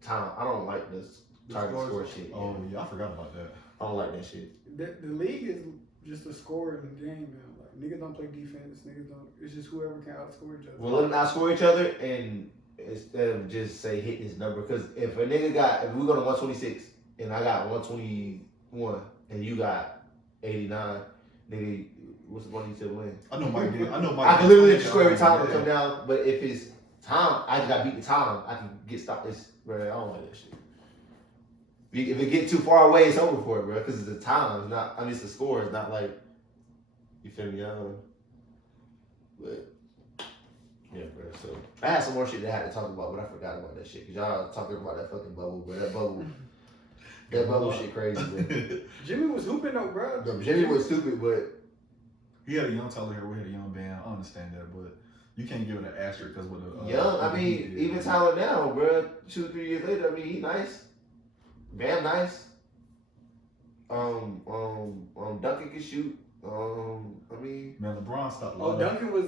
time. I don't like this target score shit. Oh yeah, I forgot about that. I don't like that shit. The league is just a scoring game, man. Like niggas don't play defense. Niggas don't. It's just whoever can outscore each other. Well, let them outscore each other and instead of just say hit this number. Because if we go to 126 and I got 121 and you got 89, nigga, what's the point you still win? I know Mike did. I can literally just score every time to come down. But if it's time, I just got to beat the time. I can get stopped. Bro, I don't like that shit. If it get too far away, it's over for it, bro. Because it's the time, it's not. I mean, it's the score. It's not like you feel me. But yeah, bro. So I had some more shit that I had to talk about, but I forgot about that shit. Cause y'all talking about that fucking bubble, bro. That bubble shit crazy, bro. Jimmy was hooping though, bro. Jimmy was stupid, but he had a young Tyler here. We had a young band. I understand that, but you can't give it an asterisk because with a young. I mean, even Tyler now, bro. 2-3 years later, I mean, he nice. Bam, nice. Duncan can shoot. I mean, man, LeBron stopped. Duncan was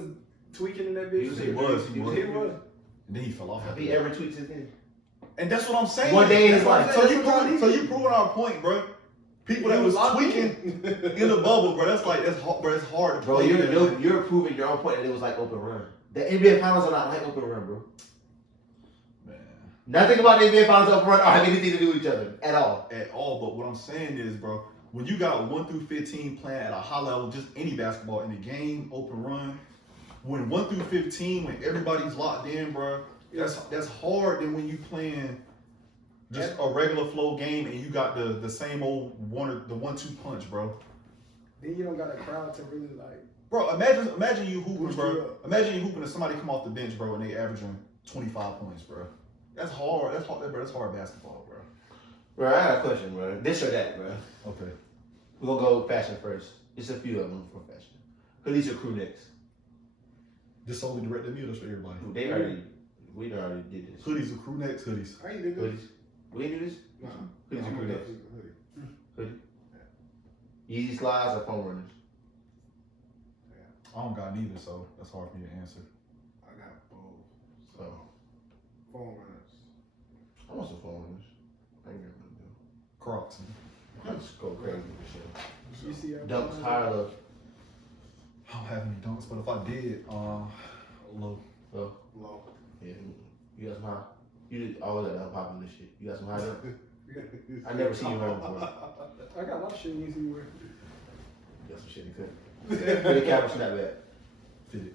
tweaking in that bitch. He was. And then he fell off. have he ever tweaked his thing? And that's what I'm saying. One day in his That's life. what I'm saying. So you proving our point, bro. People that was tweaking in the bubble, bro. That's hard, bro. It's hard to Bro, play. you're proving your own point that it was like open run. The NBA Finals are not like open run, bro. Man. Nothing about the NBA Finals open run or have anything to do with each other at all. At all. But what I'm saying is, bro, when you got 1 through 15 playing at a high level, just any basketball in the game, open run. When 1 through 15, when everybody's locked in, bro, that's hard than when you playing just a regular flow game and you got the same old 1-2 punch, bro. Then you don't got a crowd to really like. Bro, imagine you hooping, Boost bro. you up. Imagine you hooping and somebody come off the bench, bro, and they averaging 25 points, bro. That's hard. That's hard, bro. That's hard basketball, bro. Bro, I got a question, bro. This or that, bro. Okay. We're gonna go fashion first. Just a few of them for fashion. Hoodies or crew necks? Just solely direct the mules for everybody. We already did this. Hoodies or crew necks, hoodies. I ain't did this. Hoodies. We ain't do this? Nah. Hoodies or I'm crew gonna necks? go Hoodie. Yeezy slides or foam runners? I don't got neither, so that's hard for me to answer. I got both. So, phone runners. I want some foam runners. I ain't got nothing to do. Crocs. I just go crazy with You see, Dunks, high or low? I don't have any dunks, but if I did, low. Low. Low. Yeah. You got some high? You did always that unpopular shit. You got some high dunk? I never seen you wear before. I got a lot of shit you need to wear. You got some shit you could. Fitted cap or snapback? Fitted.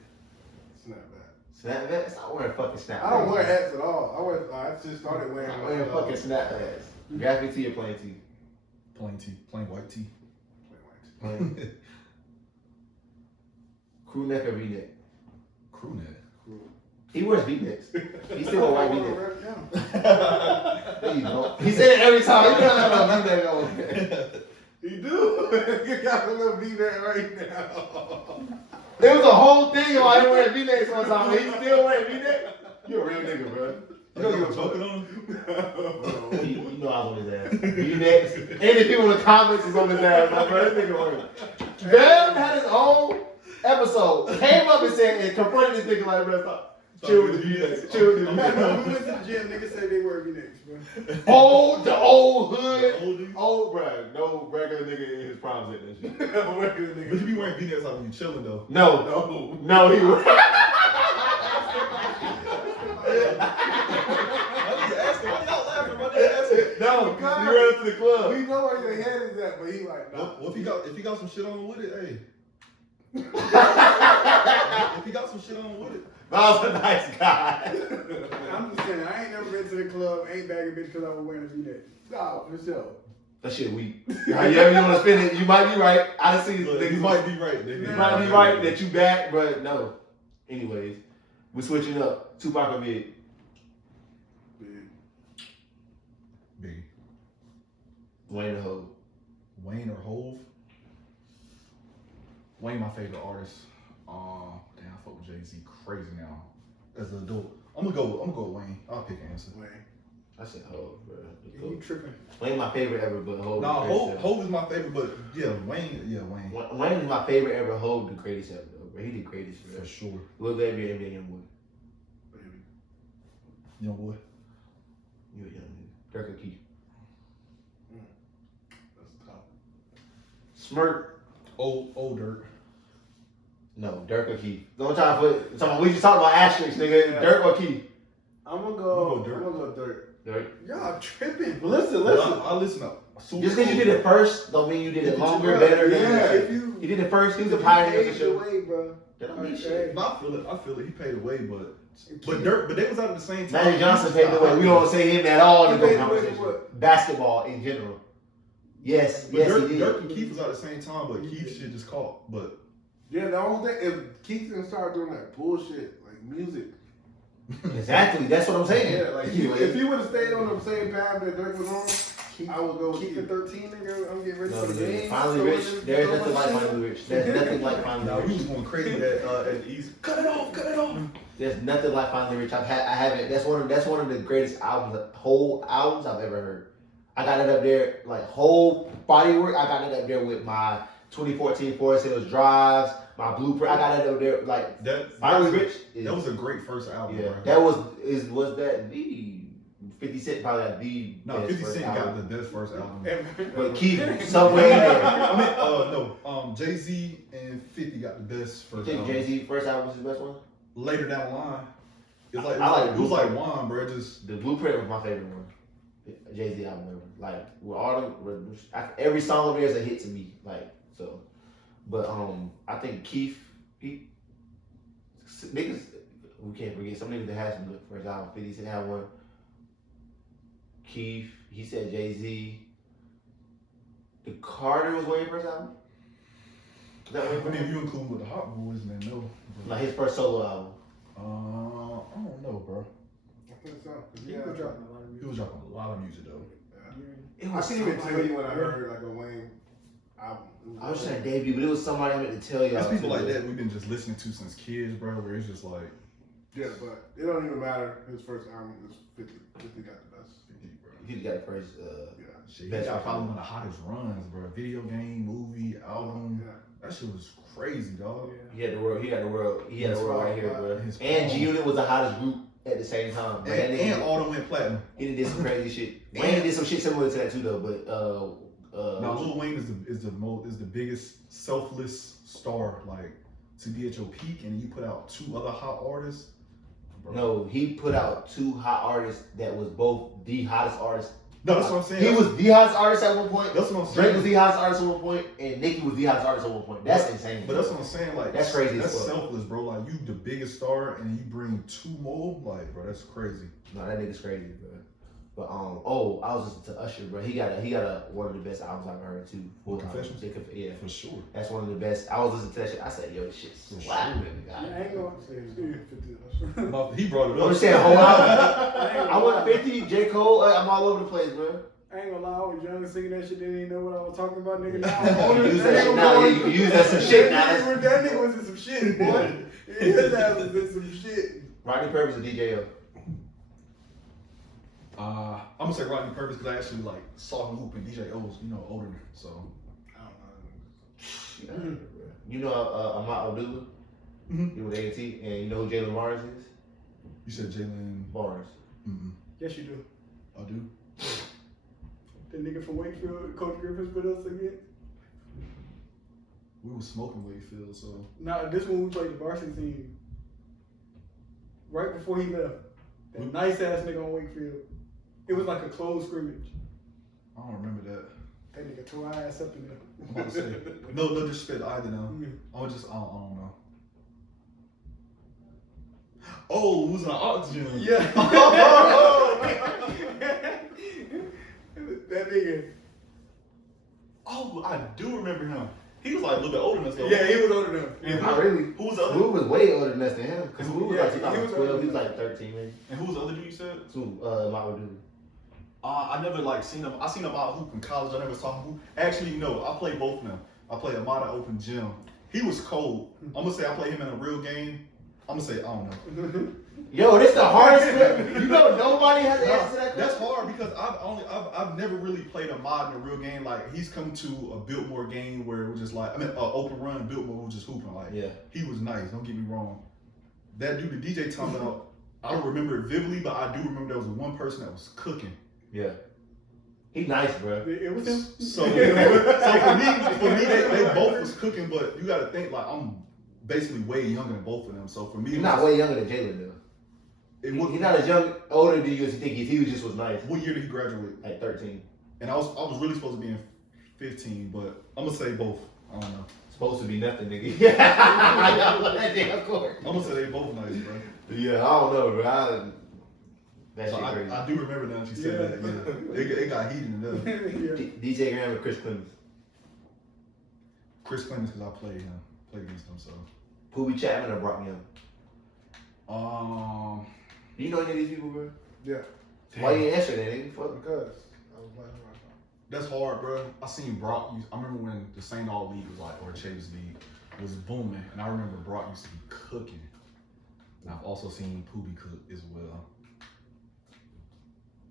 Snapback. Snapback? It's not wearing fucking snapback. I don't wear hats at all. I just started wearing. I'm wearing fucking snapbacks. Graphic tee or plain tee? Plain tee. Plain white tee. Plain. Crew neck or V-neck? Crew neck. He wears V-necks. He still wear white V-necks. Yeah. There you go. He said it every time. He doesn't have no V-neck on. He do. You got a little V-neck right now. There was a whole thing on him wearing V-necks one time, but he still wearing V-neck. You a real nigga, bro. You know you were joking on him? You know I was on his ass. V-necks. Any people in the comments is on his ass, my bro. This nigga on him. Bam had his own episode. Came up and said and confronted this nigga like, bro, stop. Chill with the V-necks. Chill with the We V-necks. went to the gym, niggas say they wear V-necks, bro. The old hood. The old dude? Old, bro. No regular nigga in his prime said that shit. Regular nigga. But you be wearing V-necks like when you chilling though. No, he was. I need to ask him. Why y'all laughing? Why did ask him? No, he ran up to the club. We know where your head is at, but he like, nah. Well, if he got some shit on with it, hey. If he got some shit on with it. Myles a nice guy. I'm just saying, I ain't never been to the club, ain't bagging bitch because I was wearing a V-neck. Nah, for sure. That shit weak. However you want to spin it, you might be right. I done seen Look, niggas. you might be right, nigga. You might be right that you back, but no. Anyways, we're switching up. Tupac or Big? Big. Wayne or Hov? Wayne or Hove? Wayne, my favorite artist. Damn, I fuck with Jay-Z crazy now. As an adult, I'm gonna go with Wayne. I'll pick an answer. Wayne. I said Hov, bro. You tripping. Wayne my favorite ever, but Hov. Nah, the greatest ever. Hove is my favorite, but yeah, Wayne. Wayne is my favorite ever. Hov the greatest ever, though, bro. He the greatest, bro. For sure. Lil Baby and young boy. Baby. Young boy. You a young nigga. Dirk or Keith? That's tough. Smirk. Old Dirk. No, Dirk or Keith. Don't try to put. We just talking about asterisks, nigga. Yeah. Dirk or Keith? I'm gonna go go Dirk. I'm gonna go Dirk. Dirk. Y'all tripping. Listen. I listen up. Just because you did it first, don't mean you did it longer, Bro, better. yeah, Than if you He did it first. He was a if you pioneer of the paved show. way, bro. That don't mean Okay. shit. No, I feel it. He paid away, but Dirk, but they was out at the same time. Magic Johnson paved the way. We don't say him at all in He the paved the way for conversation. what? Basketball in general. Yes, But yes, Dirk, he did. Dirk and Keith was out at the same time, but Keith shit just caught. But Yeah, the only thing if Keith didn't start doing that bullshit like music. Exactly. That's what I'm saying. Yeah, like if he would have stayed on the same path that Dirk was on, I would go with Keep the Keith. 13, nigga. I'm getting ready No, for the game. finally rich. There's nothing like finally rich. There's nothing like now finally he was rich. going crazy at the East. Cut it off. There's nothing like finally rich. I haven't. That's one of the greatest whole albums I've ever heard. I got it up there, like whole body work. I got it up there with my 2014 Forest Hills Drives, my Blueprint. I got it up there, like finally rich. That was a great first album. Yeah, bro. that was that the 50 Cent probably had the No, best 50 first Cent album. got the best first album. But Keith somewhere in there. I mean, Jay-Z and 50 got the best You first think album. Jay-Z first album was his best one? Later down the line, it was like I like it was like wine, bro. Just The Blueprint was my favorite one. Jay-Z album ever. Like with all every song of theirs a hit to me. Like so, but I think Keith, niggas we can't forget some niggas that had some good first album. 50 Cent had one. Keith, he said Jay-Z. The Carter was Wayne's first album. Is that Wayne I mean, Graham? if you include with the Hot Boys, then no. Like his first solo album. I don't know, bro. I think so. He was dropping a lot of He music. was dropping a lot of music though. It I was can't even somebody- tell you when I heard like a Wayne album. I was saying debut, but it was somebody I meant to tell y'all. It's people too. like that we've been just listening to since kids, bro. Where it's just like, Yeah, but it don't even matter. His first album is 50. 50 got the best. bro. He got the first. Yeah. Shit, he Best got record. probably one of the hottest runs, bro. Video game, movie, album. Yeah. That shit was crazy, dog. He had the world. He had the world right here, bro. His And phone. G Unit was the hottest group at the same time. But that And nigga, all them went platinum. he did some crazy shit. Wayne did some shit similar to that too, though. But Now Lil Wayne is the biggest selfless star, like to be at your peak, and you put out two other hot artists. Bro. no, he put out two hot artists that was both the hottest artists. No, that's what I'm saying. He was the hottest artist at one point. That's what I'm Drake saying. was the hottest artist at one point, and Nicki was the hottest artist at one point. That's insane. But that's what I'm saying. Like That's crazy as That's fuck. selfless, bro. Like you the biggest star, and you bring two more. Like, bro, that's crazy. No, that nigga's crazy, bro. But I was listening to Usher, bro. He got one of the best albums I've ever heard too. What, Confessions? Yeah, For sure. that's one of the best. I was listening to that shit. I said, yo, this shit's For slap, sure. nigga. I ain't gonna say it's 50. He brought it I'm up. just saying, whole album. I I went 50, J. Cole. I'm all over the place, bro. I ain't gonna lie, I was young and singing that shit, didn't even know what I was talking about, nigga. Now You I'm older. can use that shit now. Yeah, you can use that some shit now. That nigga was in some shit, boy. His ass was in some shit. Rodney Purvis or DJO? I'm gonna say Rodney Purvis because I actually like saw him hooping. DJ O's, older, so. I don't You know Amat Abdullah? Mm-hmm. He was A&T, and you know who Jalen Barnes is? You said Jalen. Barnes. Mm-mm. Yes, you do. I do. The nigga from Wakefield, Coach Griffiths with us again. We was smoking Wakefield, so. Nah, this one we played the varsity team. Right before he left. That nice ass nigga on Wakefield. It was like a closed scrimmage. I don't remember that. That nigga tore our ass up in there. I'm about to say. No disrespect either now. I don't know. Oh, who's in the oxygen? Yeah. That nigga. Oh, I do remember him. He was like a little bit older than us, though. Yeah, he was older than him. And Not really. Who was the other? Smooth was way older than us than him. Because Smooth was Yeah, like he was 2012. older He was than like 13, maybe. And who was the other dude you said? Smooth, Amat Abdullah. I never seen him. I seen him out hoop in college. I never saw him hoop. Actually, no, I played both of them. I played Amada Open Gym. He was cold. I'm gonna say I played him in a real game. I'm gonna say I don't know. Yo, this the hardest clip. You know nobody has the answer to that That's question? hard because I've never really played a mod in a real game. Like he's come to a Biltmore game where it was just like open run Biltmore was just hooping. Like Yeah. he was nice. Don't get me wrong. That dude, the DJ talking about, I don't remember it vividly, but I do remember there was one person that was cooking. Yeah. He nice, bro. It was him. So for me, they both was cooking, but you got to think like I'm basically way younger than both of them. So for me, He's not way younger than Jalen, though. He's not as young, older than you as you think he is. He just was nice. What year did he graduate? Like 13. And I was really supposed to be in 15, but I'm gonna say both. I don't know. Supposed to be nothing, nigga. Yeah. That damn court. I'm gonna say they both nice, bro. Yeah, I don't know, bro. That So shit crazy. I do remember now that you said that. Yeah, it got heated enough. DJ Graham and Chris Clemens. Chris Clemens, because I played against him. So. Poobie Chapman or Brock Young? Do you know any of these people, bro? Yeah. Why you ain't answer that, nigga? Fuck. Because I was like, That's hard, bro. I seen Brock. I remember when the St. All League was or Chase League was booming, and I remember Brock used to be cooking. And I've also seen Poobie cook as well.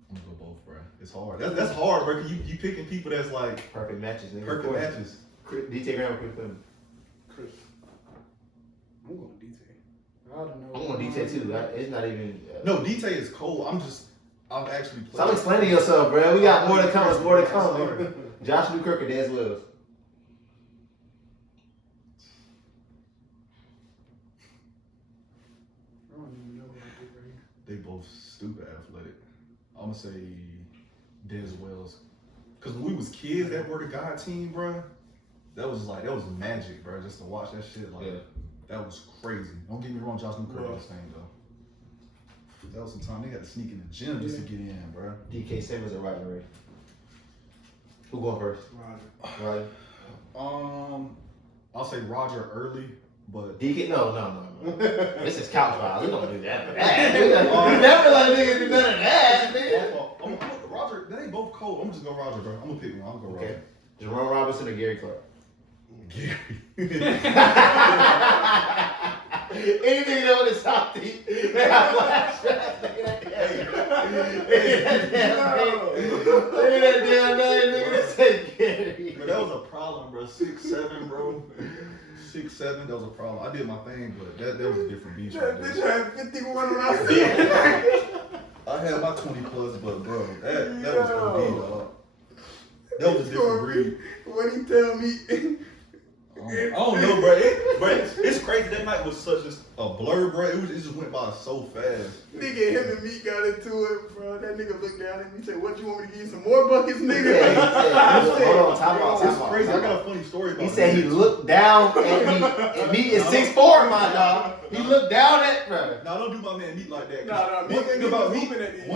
I'm gonna go both, bro. It's hard. That's hard, bro. Cause you picking people that's like Perfect matches, nigga. perfect matches. DJ Graham or Chris Clemens? Chris. I'm going to DT. I don't know. I'm going DT too. It's not even. No, DT is cold. I've actually played. Stop explaining yourself, bro. We got more to come. There's more to come. Nigga. Josh Newkirk or Dez Wells? I don't even know what I did right here. They both stupid athletic. I'm gonna say Dez Wells. Cause when we was kids, that Word of God team, bro, that was magic, bro. Just to watch that shit, that was crazy. Don't get me wrong, Josh Newkirk was saying though. That was some time they had to sneak in the gym just to get in, bro. DK Simmons or Roger Ray? Who going first? Roger. Roger. I'm I'll say Roger early, but DK, no. This is couch files. We don't do that. We never let a nigga do none of that, nigga. Roger, they both cold. I'm just going Roger, bro. I'm gonna pick one. I'm gonna go Roger. Jerome Robinson or Gary Clark? Gary. Anything that would have stopped me, they have flashbacks. That damn name, nigga, say Gary. But that was a problem, bro. 6'7", bro. 6'7", that was a problem. I did my thing, but that was a different beast right Bitch there. had 51 when I see it. I had my 20 plus, but bro, that was OD, dog. That was a different breed. What he tell me? I don't know, bro. It's crazy. That night was such a blur, bro. It just went by so fast. Nigga, him and Meek got into it, bro. That nigga looked down at me and said, "What, you want me to give you some more buckets, nigga?" Yeah, he said, hold on, time out. It's crazy. I got a funny story about it. He said he looked down at me, and Meek is 6'4", my dog. He looked down at, bro. Nah, don't do my man Meek like that. Nah, One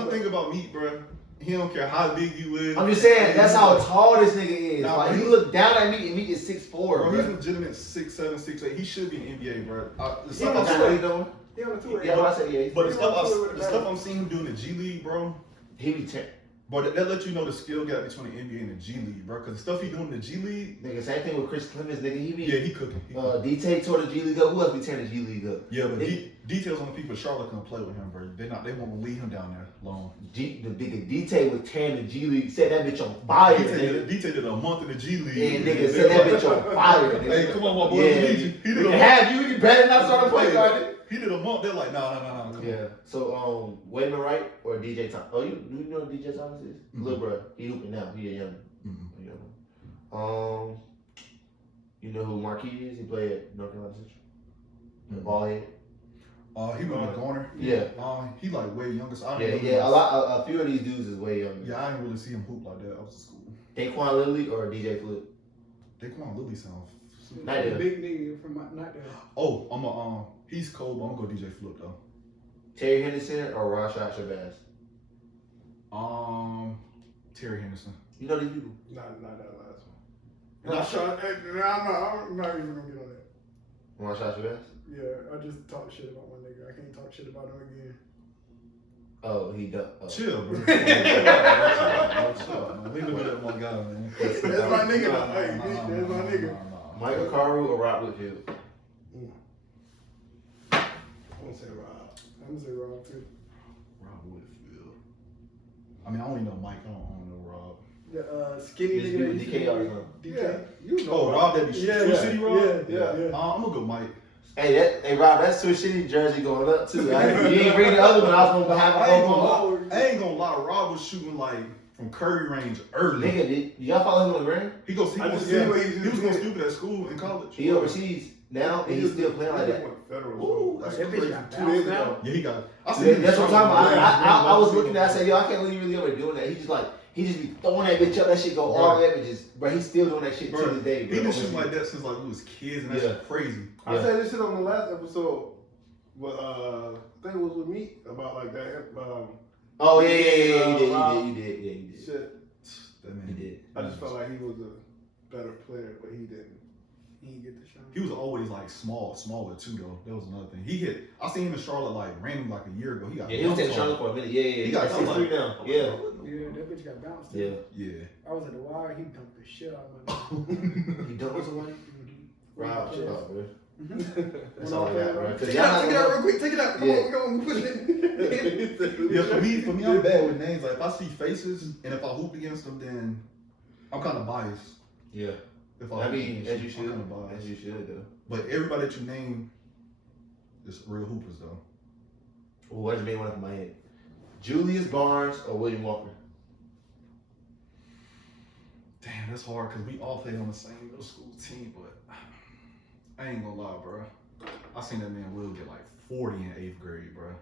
thing about Meek, bro, he don't care how big you is. I'm just saying, that's how tall this nigga is. Nah, like, he looked down at Meek, and Meek is 6'4", bro. He's legitimate 6'7", 6'8". He should be in the NBA, bro. The He on the tour, doing? He on the tour. Yeah, what I said, yeah. But the stuff I'm seeing him doing in the G League, bro. He be But that lets you know the skill gap between the NBA and the G League, bro. Because the stuff he doing in the G League. Nigga, same thing with Chris Clemens, nigga. He be. Yeah, he cooking. D-Tay tore the G League up. Who else be tearing the G League up? Yeah, but details on the people Charlotte couldn't play with him, bro. They won't leave him down there long. The nigga D-Tay was tearing the G League. Set that bitch on fire, nigga. D-Tay did a month in the G League. And nigga, set that bitch on fire, nigga. Hey, come on, my boy. Yeah, He did a have you better not start a play guard. He did a month. They're like, nah. Yeah. So, Wayman Wright or DJ Thomas? Oh, you know who DJ Thomas is? Mm-hmm. Little bro. He hooping now. He a young. Mm-hmm. You know who Marquis is? He played at North Carolina Central. The ball head. He was a corner. Yeah. He like way younger. So A few of these dudes is way younger. Yeah, I didn't really see him hoop like that. I was in school. Daquan Lilley or DJ Flip? Daquan Lilley sounds. The big nigga from Nightdale. Oh, he's cold, but I'm gonna go DJ Flip though. Terry Henderson or Rashad Shabazz? Terry Henderson. You know these people? Not that last one. I'm not even gonna get on that. Rashad Shabazz? Yeah, I just talked shit about one nigga. I can't talk shit about him again. Oh, he does. Chill, bro. Chill. We look at that one guy, man. That's my nigga. That's my nigga. Michael Carew or Rob Whitfield? I'm gonna say Rob. I'm gonna say Rob too. Rob Whitfield. I mean, I only know Mike. I don't know Rob. The skinny nigga. DK or something. DK. You know. Oh, Rob, that be True City Rob? Yeah. I'm gonna go Mike. Hey, Rob, that's True City jersey going up too. You ain't bring the other one. I was gonna have a I ain't gonna lie. Rob was shooting like from Curry range early. Nigga, did y'all follow him on the gram? He was going stupid at school in college. He overseas now, and he's still playing like that. Ooh, that's that crazy. bitch got 2 days bounced ago. Yeah, he got. That's what I'm talking about. I was looking at it, I said, yo, I can't believe you really over doing that. He just be throwing that bitch up, that shit go all the way, but he's still doing that shit to this day, bro. He been shooting like that since like we was kids, and that's crazy. I said this shit on the last episode, but I think it was with me about like that. Oh yeah, you did. Shit. That man. He did. I just felt like he was a better player, but he didn't. He didn't get the shot. He was always like smaller too though. That was another thing. I seen him in Charlotte like randomly like a year ago. He was in Charlotte for a minute. Yeah. He got 6'3" now. Yeah. Yeah, that bitch got bounced. Yeah. I was at the wire. He dunked the shit out of my nigga. He dunked somebody? Rob, shut up, bro. Mm-hmm. That's all I got, bro. Take it out real quick. Take it out. Come on, we're going to push it. Yeah, for me, I'm bad with names. Like if I see faces and if I hoop against them, then I'm kind of biased. Yeah. If I mean, as you I'm should. kind of biased. As you should, though. But everybody that you name is real hoopers, though. Well, what just made one up in my head? Julius Barnes or William Walker? Damn, that's hard because we all played on the same middle school team, but I ain't gonna lie, bro. I seen that man Will get like 40 in 8th grade, bro.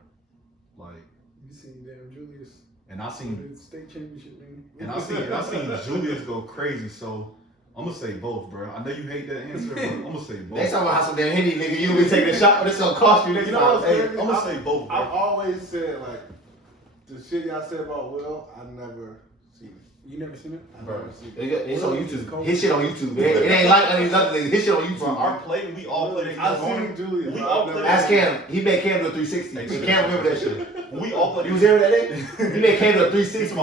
Like, you seen damn Julius. And I seen state championship, nigga. And I seen Julius go crazy, so I'm gonna say both, bro. I know you hate that answer, but I'm gonna say both. Next time I have some damn Henny, nigga, you be taking a shot, but it's gonna cost you. You know what I'm gonna say both, bro. I've always said, like, the shit y'all said about Will, I never You never seen it? Bro, it's on YouTube. His shit on YouTube. It ain't like any other things. His shit on YouTube. Bro, our play, we all played against Garner. Julius. We all played. Ask Cam. He made Cam do a 360. And Cam remember that shit. We all played. You was here that day? He made Cam do a 360.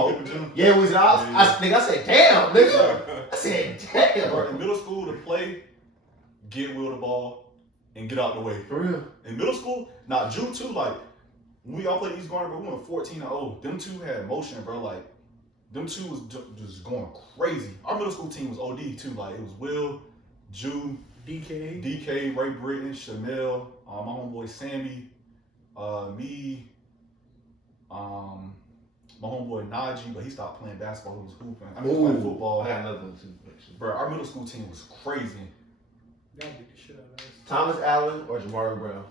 Yeah, it was. I said, damn, nigga. I said, damn. Bro, in middle school, to play, get Will the ball, and get out the way. For real. In middle school, now Jude too, like, when we all played East Garner, but we went 14-0. Them two had motion, bro. Like, them two was just going crazy. Our middle school team was OD too. Like, it was Will, Jude, DK, Ray Britton, Chanel, my homeboy Sammy, me, my homeboy Najee, but he stopped playing basketball. He was hooping. I mean, he was playing football. I got another one too. Bro, our middle school team was crazy. Y'all beat the shit out of us. Thomas Allen or Jamari Brown?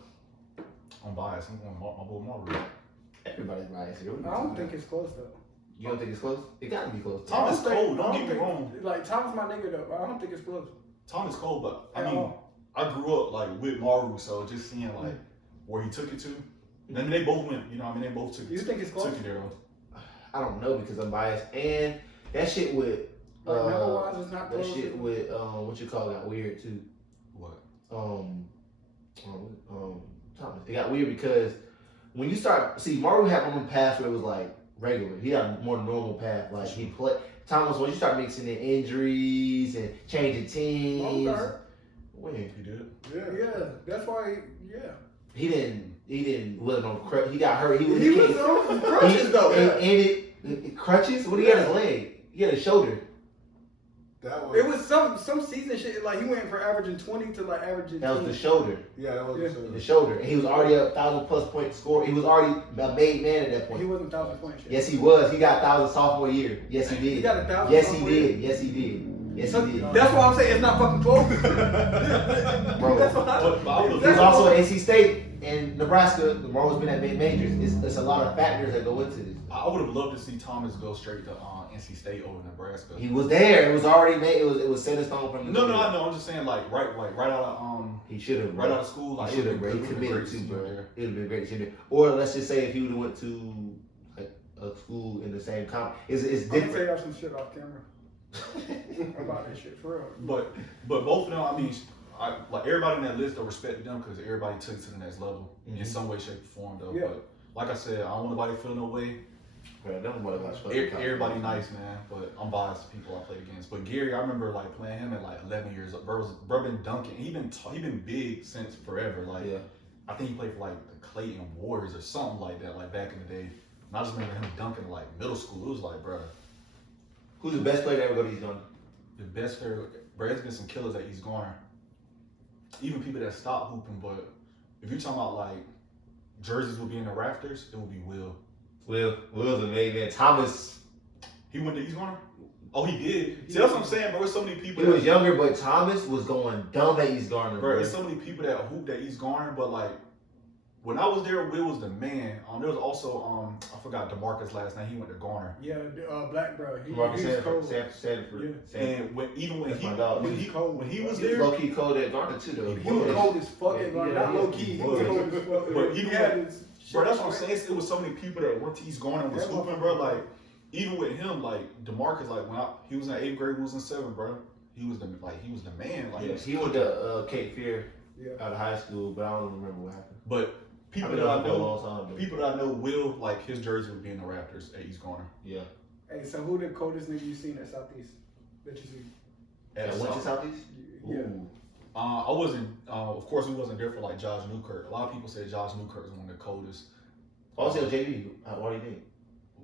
I'm biased. I'm going my boy Marvin. Everybody's biased here. I don't think it's close though. You don't think it's close? It gotta be close. Thomas Cole, don't get me wrong. Like Thomas my nigga though, but I don't think it's close. Thomas Cole, but I mean, I grew up like with Maru, so just seeing like where he took it to. And then they both went, you know, I mean, they both took it. You think it's close? Took it there. I don't know because I'm biased. And that shit with number-wise, it's not that close. shit with what you call it got weird too. What? Thomas. It got weird because when you start Maru had one path where it was like regular. He had a more normal path. Like he played. Thomas, when you start mixing in injuries and changing teams, when He did. Yeah, that's why. he didn't let no crutch. He got hurt. He was on crutches though. And crutches. What he had his leg. He had his shoulder. It was some season shit. Like he went from averaging 20 to like averaging. That was the shoulder. Yeah, that was the shoulder. And he was already a 1,000+ point scorer. He was already a made man at that point. He wasn't 1,000 point shit. Yes, he was. He got 1,000 sophomore year. Yes, he did. He got 1,000. Yes, he did. Yes, he did. Yes, he did. That's why I'm saying it's not fucking close. Bro, he was also at NC State and Nebraska. The Maro's been at majors. It's a lot of factors that go into this. I would have loved to see Thomas go straight to NC State over Nebraska. He was there. It was already made. It was set in stone from the No, I know. I'm just saying, like right out of he should have right out of school. Like he should have. He committed to, bro. It would have been great to see. Or let's just say if he would have went to like a school in the same comp, it's different. I'm gonna tell y'all some shit off camera about that shit for real. But both of them, I mean, like everybody in that list, I respect them because everybody took it to the next level in some way, shape, or form, though. Yeah. But like I said, I don't want nobody to feel no way. Everybody nice, man, but I'm biased to people I played against. But Gary, I remember like playing him at like 11 years old. Bro been dunking. He been big since forever. Like I think he played for like the Clayton Warriors or something like that, like back in the day. And I just remember him dunking like middle school. It was like, bro, who's the best player to ever go to East Garner? The best player, bro. There's been some killers at East Garner. Even people that stopped hooping, but if you're talking about like jerseys will be in the rafters, it will be Will. Will's a made man. Thomas. He went to East Garner? Oh, he did. See, that's what I'm saying, bro. There's so many people. He was younger, but Thomas was going dumb at East Garner, bro. There's so many people that hooped at East Garner, but like when I was there, Will was the man. There was also I forgot DeMarcus last night. He went to Garner. Yeah, black bro. He was cold. Sanford. Yeah. And when he was there, low key cold at Garner too, though. He was cold as fuck at Garner. Not low key. He was cold as fuck. But he had his. Bro, that's what I'm saying. It was so many people that went to East Garner and was hooping, bro. Like, even with him, like DeMarcus, like when he was in 8th grade, we was in 7th, bro. He was the man. Like he went to Cape Fear out of high school, but I don't remember what happened. But people that I know will like his jersey would be in the Raptors at East Garner. Yeah. Hey, so who the coldest nigga you seen at Southeast that you see? Went to Southeast? Yeah. Ooh. I wasn't. Of course, we wasn't there for like Josh Newkirk. A lot of people say Josh Newkirk is one of the coldest. Also, JV. Why do you think?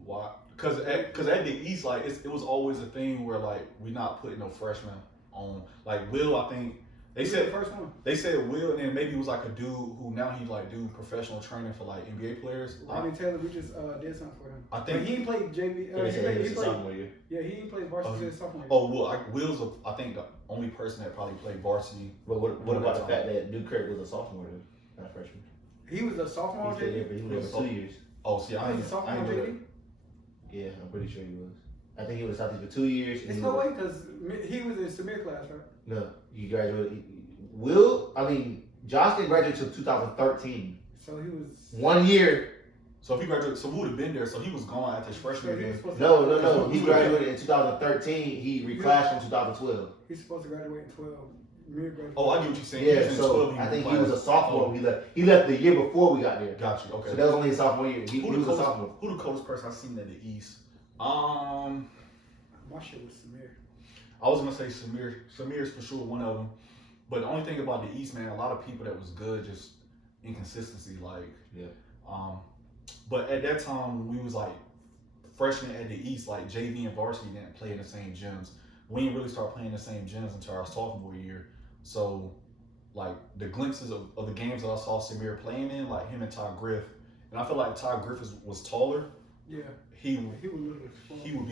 Why? Because at the East, like it was always a thing where like we not putting no freshmen on. Like Will, I think they said the first one. They said Will, and then maybe it was like a dude who now he like do professional training for like NBA players. Ronnie Taylor, we just did something for him. I think but he didn't play JV. He played sophomore year. Yeah, he didn't play varsity his sophomore year. Oh well, Will's I think the only person that probably played varsity. But what about the fact that Newkirk was a sophomore, not a freshman? He was a sophomore. He was there for 2 years. Oh, see, I ain't sophomore JV. Yeah, I'm pretty sure he was. I think he was Southeast for 2 years. It's no way because he was in Samir class, right? No, he graduated. Josh didn't graduate until 2013. So he was 1 year So if he graduated, so we would have been there. So he was gone after his freshman year. No. He graduated in 2013. He reclassed in 2012. He's supposed to graduate in 12. Oh, I get what you're saying. Yeah, so I think he was a sophomore when he left. He left the year before we got there. Got you. Okay. So that was only his sophomore year. He was a sophomore. Who the coldest person I've seen at the East? My shit was Samir. I was gonna say Samir. Samir's for sure one of them. But the only thing about the East, man, a lot of people that was good, just inconsistency. Like, But at that time, when we was like freshmen at the East, like JV and varsity didn't play in the same gyms. We didn't really start playing the same gyms until our sophomore year. So, like the glimpses of the games that I saw Samir playing in, like him and Ty Griff, and I feel like Ty Griff was taller. Yeah. He would be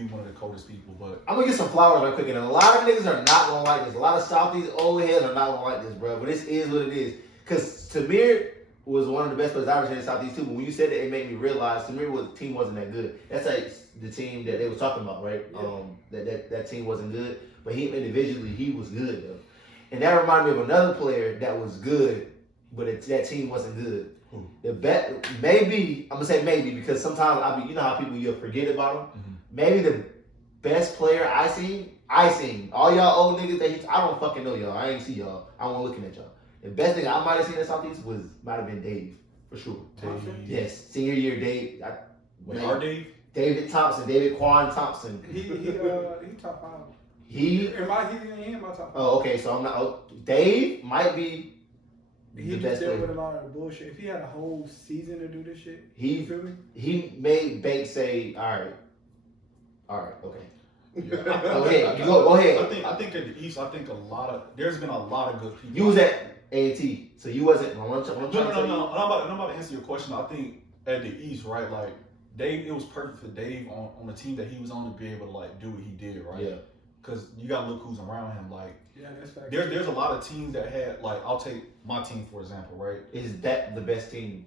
one of the coldest people, but I'm gonna get some flowers right quick, and a lot of niggas are not gonna like this. A lot of Southeast old heads are not gonna like this, bro. But this is what it is. Cause Samir was one of the best players I ever seen in Southeast too. But when you said that, it made me realize Samir team wasn't that good. That's like the team that they were talking about, right? Yeah. That team wasn't good, but he individually he was good though. And that reminded me of another player that was good, but that team wasn't good. Maybe I'm gonna say maybe because sometimes you know how people you forget about them. Mm-hmm. Maybe the best player I seen. All y'all old niggas I don't fucking know y'all. I ain't see y'all. I wasn't looking at y'all. The best thing I might have seen in Southeast might have been Dave for sure. Dave. Yes, senior year Dave. Our Dave. David Quan Thompson. He top 5. He in my top 5. Oh, okay. So I'm not. Dave might be. He just dealt with a lot of bullshit. If he had a whole season to do this shit, you feel me? He made Banks say, all right, okay. Yeah. Go ahead. I think at the East, there's been a lot of good people. You was at A&T, so you wasn't. No. I'm about to answer your question. I think at the East, right, like Dave, it was perfect for Dave on the team that he was on to be able to like do what he did, right? Yeah. Because you gotta look who's around him. Like, yeah, that's fact. There's a lot of teams that had like I'll take my team for example, right? Is that the best team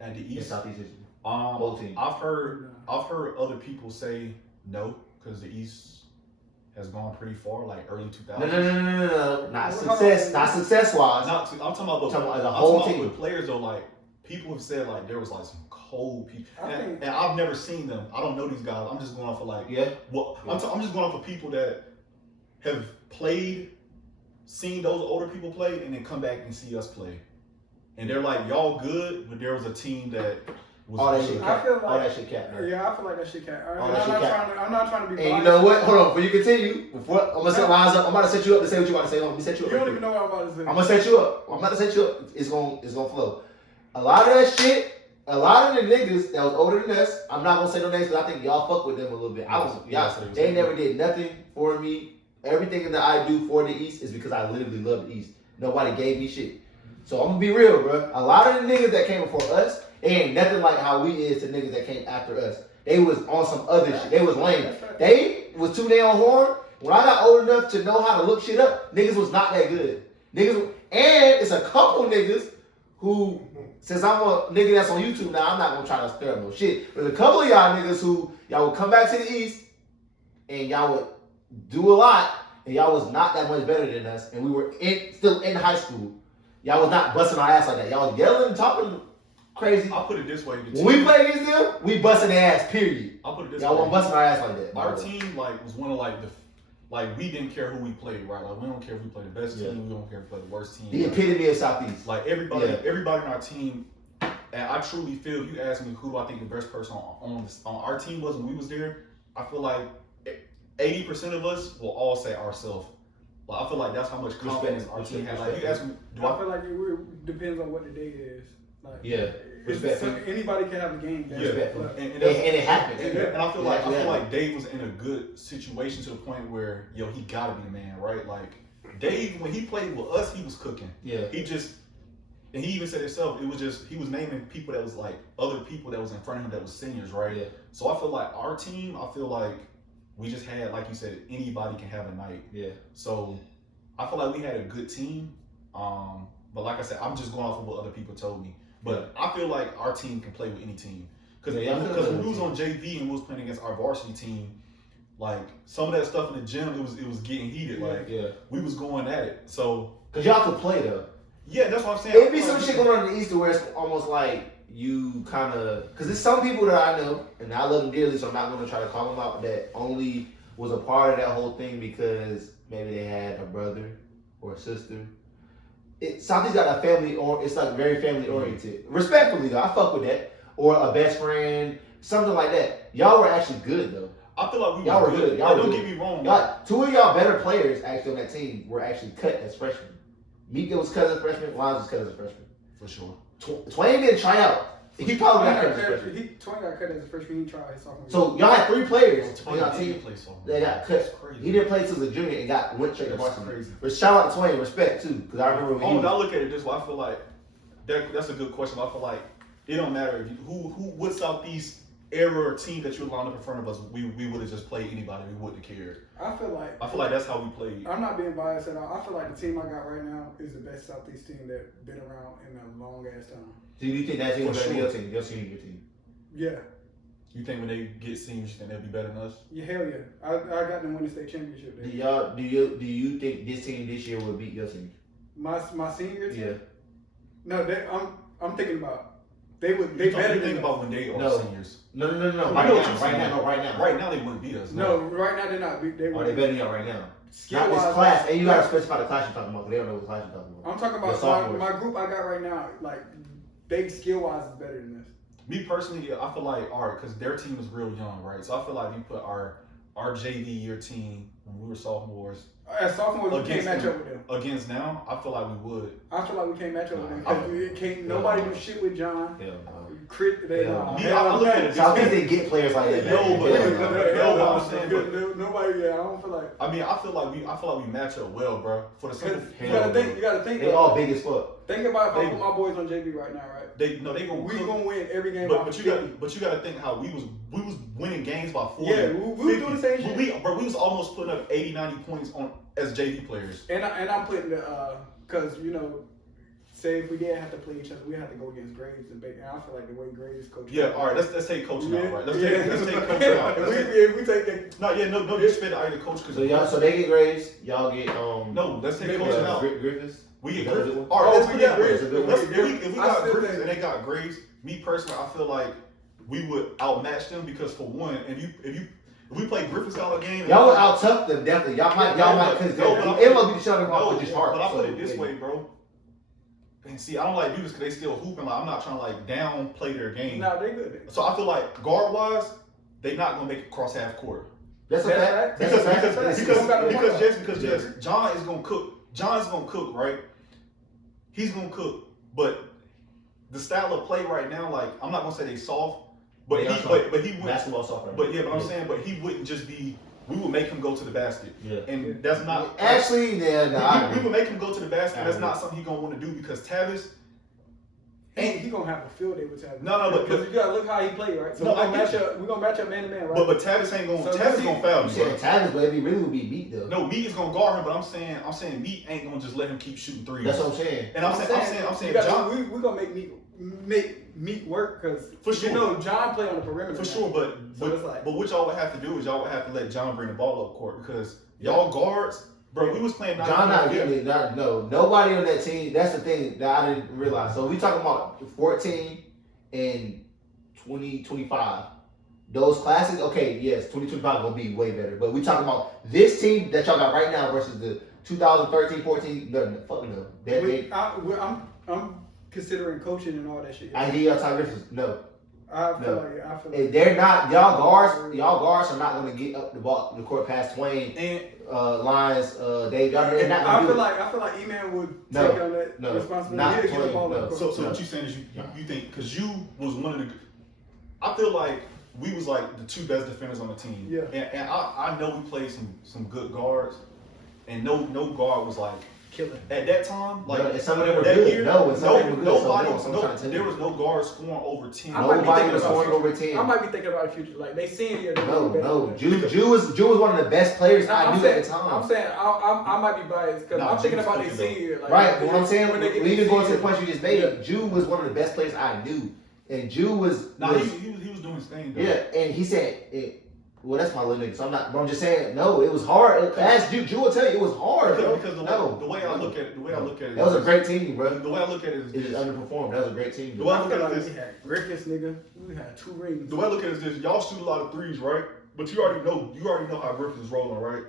at the East? In Southeast? Both teams. I've heard other people say no because the East has gone pretty far, like early 2000s. No. Not success wise. I'm talking about the whole team. With players though, like people have said like there was like some cold people, and I've never seen them. I don't know these guys. I'm just going off of like I'm just going off of people that have played, seen those older people play, and then come back and see us play, and they're like y'all good, but there was a team that. All that shit cap. Yeah, I feel like that shit cap. I'm not trying to be biased. And you know what? Hold on. Before you continue, I'm gonna set Myles up. I'm about to set you up to say what you want to say. Let me set you up. You don't even know what I'm about to say. I'm gonna set you up. I'm about to set you up. It's gonna flow. A lot of that shit. A lot of the niggas that was older than us. I'm not gonna say no names because I think y'all fuck with them a little bit. They never did nothing for me. Everything that I do for the East is because I literally love the East. Nobody gave me shit. So I'm gonna be real, bro. A lot of the niggas that came before us. It ain't nothing like how we is to niggas that came after us. They was on some other shit. They was lame. They was too damn horn. When I got old enough to know how to look shit up, niggas was not that good. And it's a couple niggas who, since I'm a nigga that's on YouTube now, I'm not gonna try to stir up no shit. But a couple of y'all niggas who y'all would come back to the East and y'all would do a lot and y'all was not that much better than us and we were still in high school. Y'all was not busting our ass like that. Y'all was yelling and talking crazy. I'll put it this way. When we play against them, we busting their ass, period. I'll put it this way. Y'all won't busting our ass like that. Our team was one of we didn't care who we played, right? Like we don't care if we play the best team, we don't care if we play the worst team. The epitome of Southeast. Like everybody in our team, and I truly feel, if you ask me who do I think the best person on our team was when we was there, I feel like 80% of us will all say ourselves. Like I feel like that's how much confidence our team has. Like you ask me, I feel like it depends on what the day is. Like, respect. Anybody can have a game. And it happens. And I feel like Dave was in a good situation to the point where he gotta be the man, right? Like Dave, when he played with us, he was cooking. Yeah. And he even said himself, it was just he was naming people that was like other people that was in front of him that was seniors, right? Yeah. So I feel like our team, we just had, like you said, anybody can have a night. Yeah. So I feel like we had a good team. But like I said, I'm just going off of what other people told me. But I feel like our team can play with any team. Because when we was on JV and we was playing against our varsity team, like some of that stuff in the gym, it was getting heated. We was going at it. So because y'all could play though. Yeah, that's what I'm saying. It'd be some shit going on in the East where it's almost like you kind of, because there's some people that I know, and I love them dearly, so I'm not going to try to call them out, that only was a part of that whole thing because maybe they had a brother or a sister. Southeast got a family, or it's like very family oriented. Respectfully though, I fuck with that. Or a best friend, something like that. Y'all were actually good though. I feel like y'all were good. Y'all don't get me wrong. Like, two of y'all better players actually on that team were actually cut as freshmen. Mika was cut as a freshman. Myles was cut as a freshman. For sure. Twain didn't try out. He probably got cut as a freshman. Twain got cut as a freshman. He tried his sophomore year. So y'all had 3 players on y'all team that got cut. He didn't play till the junior and went straight to varsity. Crazy. But shout out to Twain, respect too, because I remember when I look at it this way. I feel like that's a good question. But I feel like it don't matter if what Southeast era team that you lined up in front of us, we would have just played anybody. We wouldn't have cared. I feel like that's how we played. I'm not being biased at all. I feel like the team I got right now is the best Southeast team that's been around in a long ass time. Do you think that team is better than your team? Your team. Yeah. You think when they get seniors, you think they'll be better than us? Yeah, hell yeah. I got them win the state championship. There. Do you think this team this year will beat your team? My senior team? Yeah. No, I'm thinking about they would. They better think about when they are seniors. No. Right now they wouldn't beat us. No, right now they're not. They better than y'all right now. Skill not this class, and you gotta specify the class you're talking about. They don't know what class you're talking about. I'm talking about my group I got right now. Like, they skill wise is better than this. Me personally, I feel like because their team is real young, right? So I feel like if you put our JV year team when we were sophomores. As sophomores, we can't match up with them. Against now, I feel like we would. I feel like we can't match up with them because nobody do shit with John. Yeah. I look at it. Southeast didn't get players like that. Nobody. I don't feel like. I mean, I feel like we match up well, bro. For the simple. You gotta think. They all big as fuck. Think about if I put my boys on JV right now, right? They gonna. We gonna win every game. But you gotta think how we was winning games by 40. Yeah, we was doing the same shit. We was almost putting up 80, 90 points on as JV players. And I'm putting the because say if we did have to play each other, we have to go against Graves and Baker. And I feel like the way Graves coach. Yeah, all right. Let's take coaching out, right? Let's take coaching out. If we take that. No disrespect to either coach. So they get Graves, y'all get No, let's take coaching out. Griffiths. We get Griffiths. All right, let's get Graves. If we got Griffiths and they got Graves, me personally, I feel like we would outmatch them because for one, if we play Griffiths all the game, y'all would out tough them definitely. Y'all might because it might be the shutting off with just heart. But I put it this way, bro. And see, I don't like do this because they still hooping. Like I'm not trying to downplay their game. No, they good. So I feel like guard wise, they not gonna make it cross half court. That's a fact. Because John is gonna cook. John's gonna cook, right? He's gonna cook, but the style of play right now, I'm not gonna say they soft, but he wouldn't basketball soft. Right but I'm saying, but he wouldn't just be. We would make him go to the basket. Yeah. And that's not actually. Yeah, we would make him go to the basket. That's not something he's gonna want to do because Tavis. He gonna have a field day with Tavis. No, but you gotta look how he play, right? So we're gonna match up man to man, right? But Tavis ain't gonna. Tavis gonna foul you. Yeah, Tavis, but it really would be Meat though. No, Meat is gonna guard him, but I'm saying Meat ain't gonna just let him keep shooting threes. That's what I'm saying. And I'm saying John. We're gonna make Meat work because for sure. John play on the perimeter for sure. But what y'all would have to do is y'all would have to let John bring the ball up court because y'all guards. Bro, we was playing. John not getting it. Nobody on that team. That's the thing that I didn't realize. So we talking about 14 and 2025. Those classics, okay, yes, 2025 gonna be way better. But we talking about this team that y'all got right now versus the 2013, 14. Fuck no. I'm considering coaching and all that shit. I give y'all Ty Griffiths. No. I feel like they're not. Y'all guards are not going to get up the court past Twain and Lyons. They're not going to I feel like E-Man would take on that responsibility. So what you saying is you think because you was one of the. I feel like we was like the two best defenders on the team. Yeah. And I know we played some good guards, and no guard was like. Killing. At that time, some of them were good. There was no guard scoring over 10. Nobody was scoring over 10. I might be thinking about the future. Like they senior. No. Jew was one of the best players I knew at the time. I'm saying I might be biased because I'm thinking about their senior. Right, but what I'm saying, even going to the point you just made, Jew was one of the best players I knew, and Jew was. He was doing his thing. Though. Yeah, and he said Well, that's my little nigga. So I'm just saying, no, it was hard. Ask Drew will tell you it was hard, bro. Because the way I look at it, that was a great team, bro. The way I look at it is it just underperformed. That was a great team. The way I look I at feel it like is we had Griffiths, nigga. We had 2 rings. the way I look at it is this: y'all shoot a lot of threes, right? But you already know how Griffiths is rolling, right?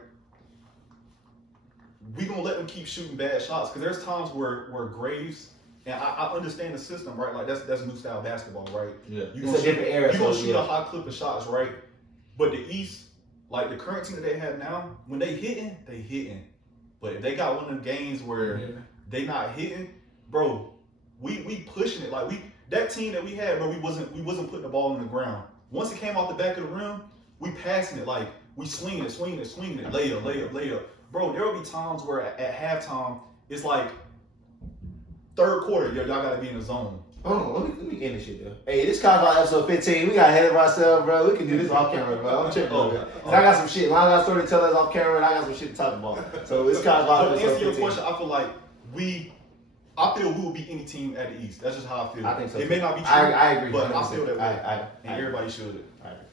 We gonna let them keep shooting bad shots because there's times where Graves. And I understand the system, right? Like that's new style basketball, right? Yeah. You It's gonna a different era. You gonna shoot a high clip of shots, right? But the East, like the current team that they have now, when they hitting, they hitting. But if they got one of them games where they not hitting, bro, we pushing it. Like that team that we had, bro, we wasn't putting the ball on the ground. Once it came off the back of the rim, we passing it like we swinging it, layup. Bro, there will be times where at halftime it's like third quarter, y'all gotta be in the zone. Hold on, let me end this shit though. Hey, this College episode 15. We got ahead of ourselves, bro. We can do this off camera, bro. I'm tripping. I got some shit. I got a story to tell us off camera, and I got some shit to talk about. So it's College But to episode answer your 15. question, I feel like I feel we will beat any team at the East. That's just how I feel. I think so. It may not be true. I agree. But 100%. I feel that way. I and everybody should. I agree.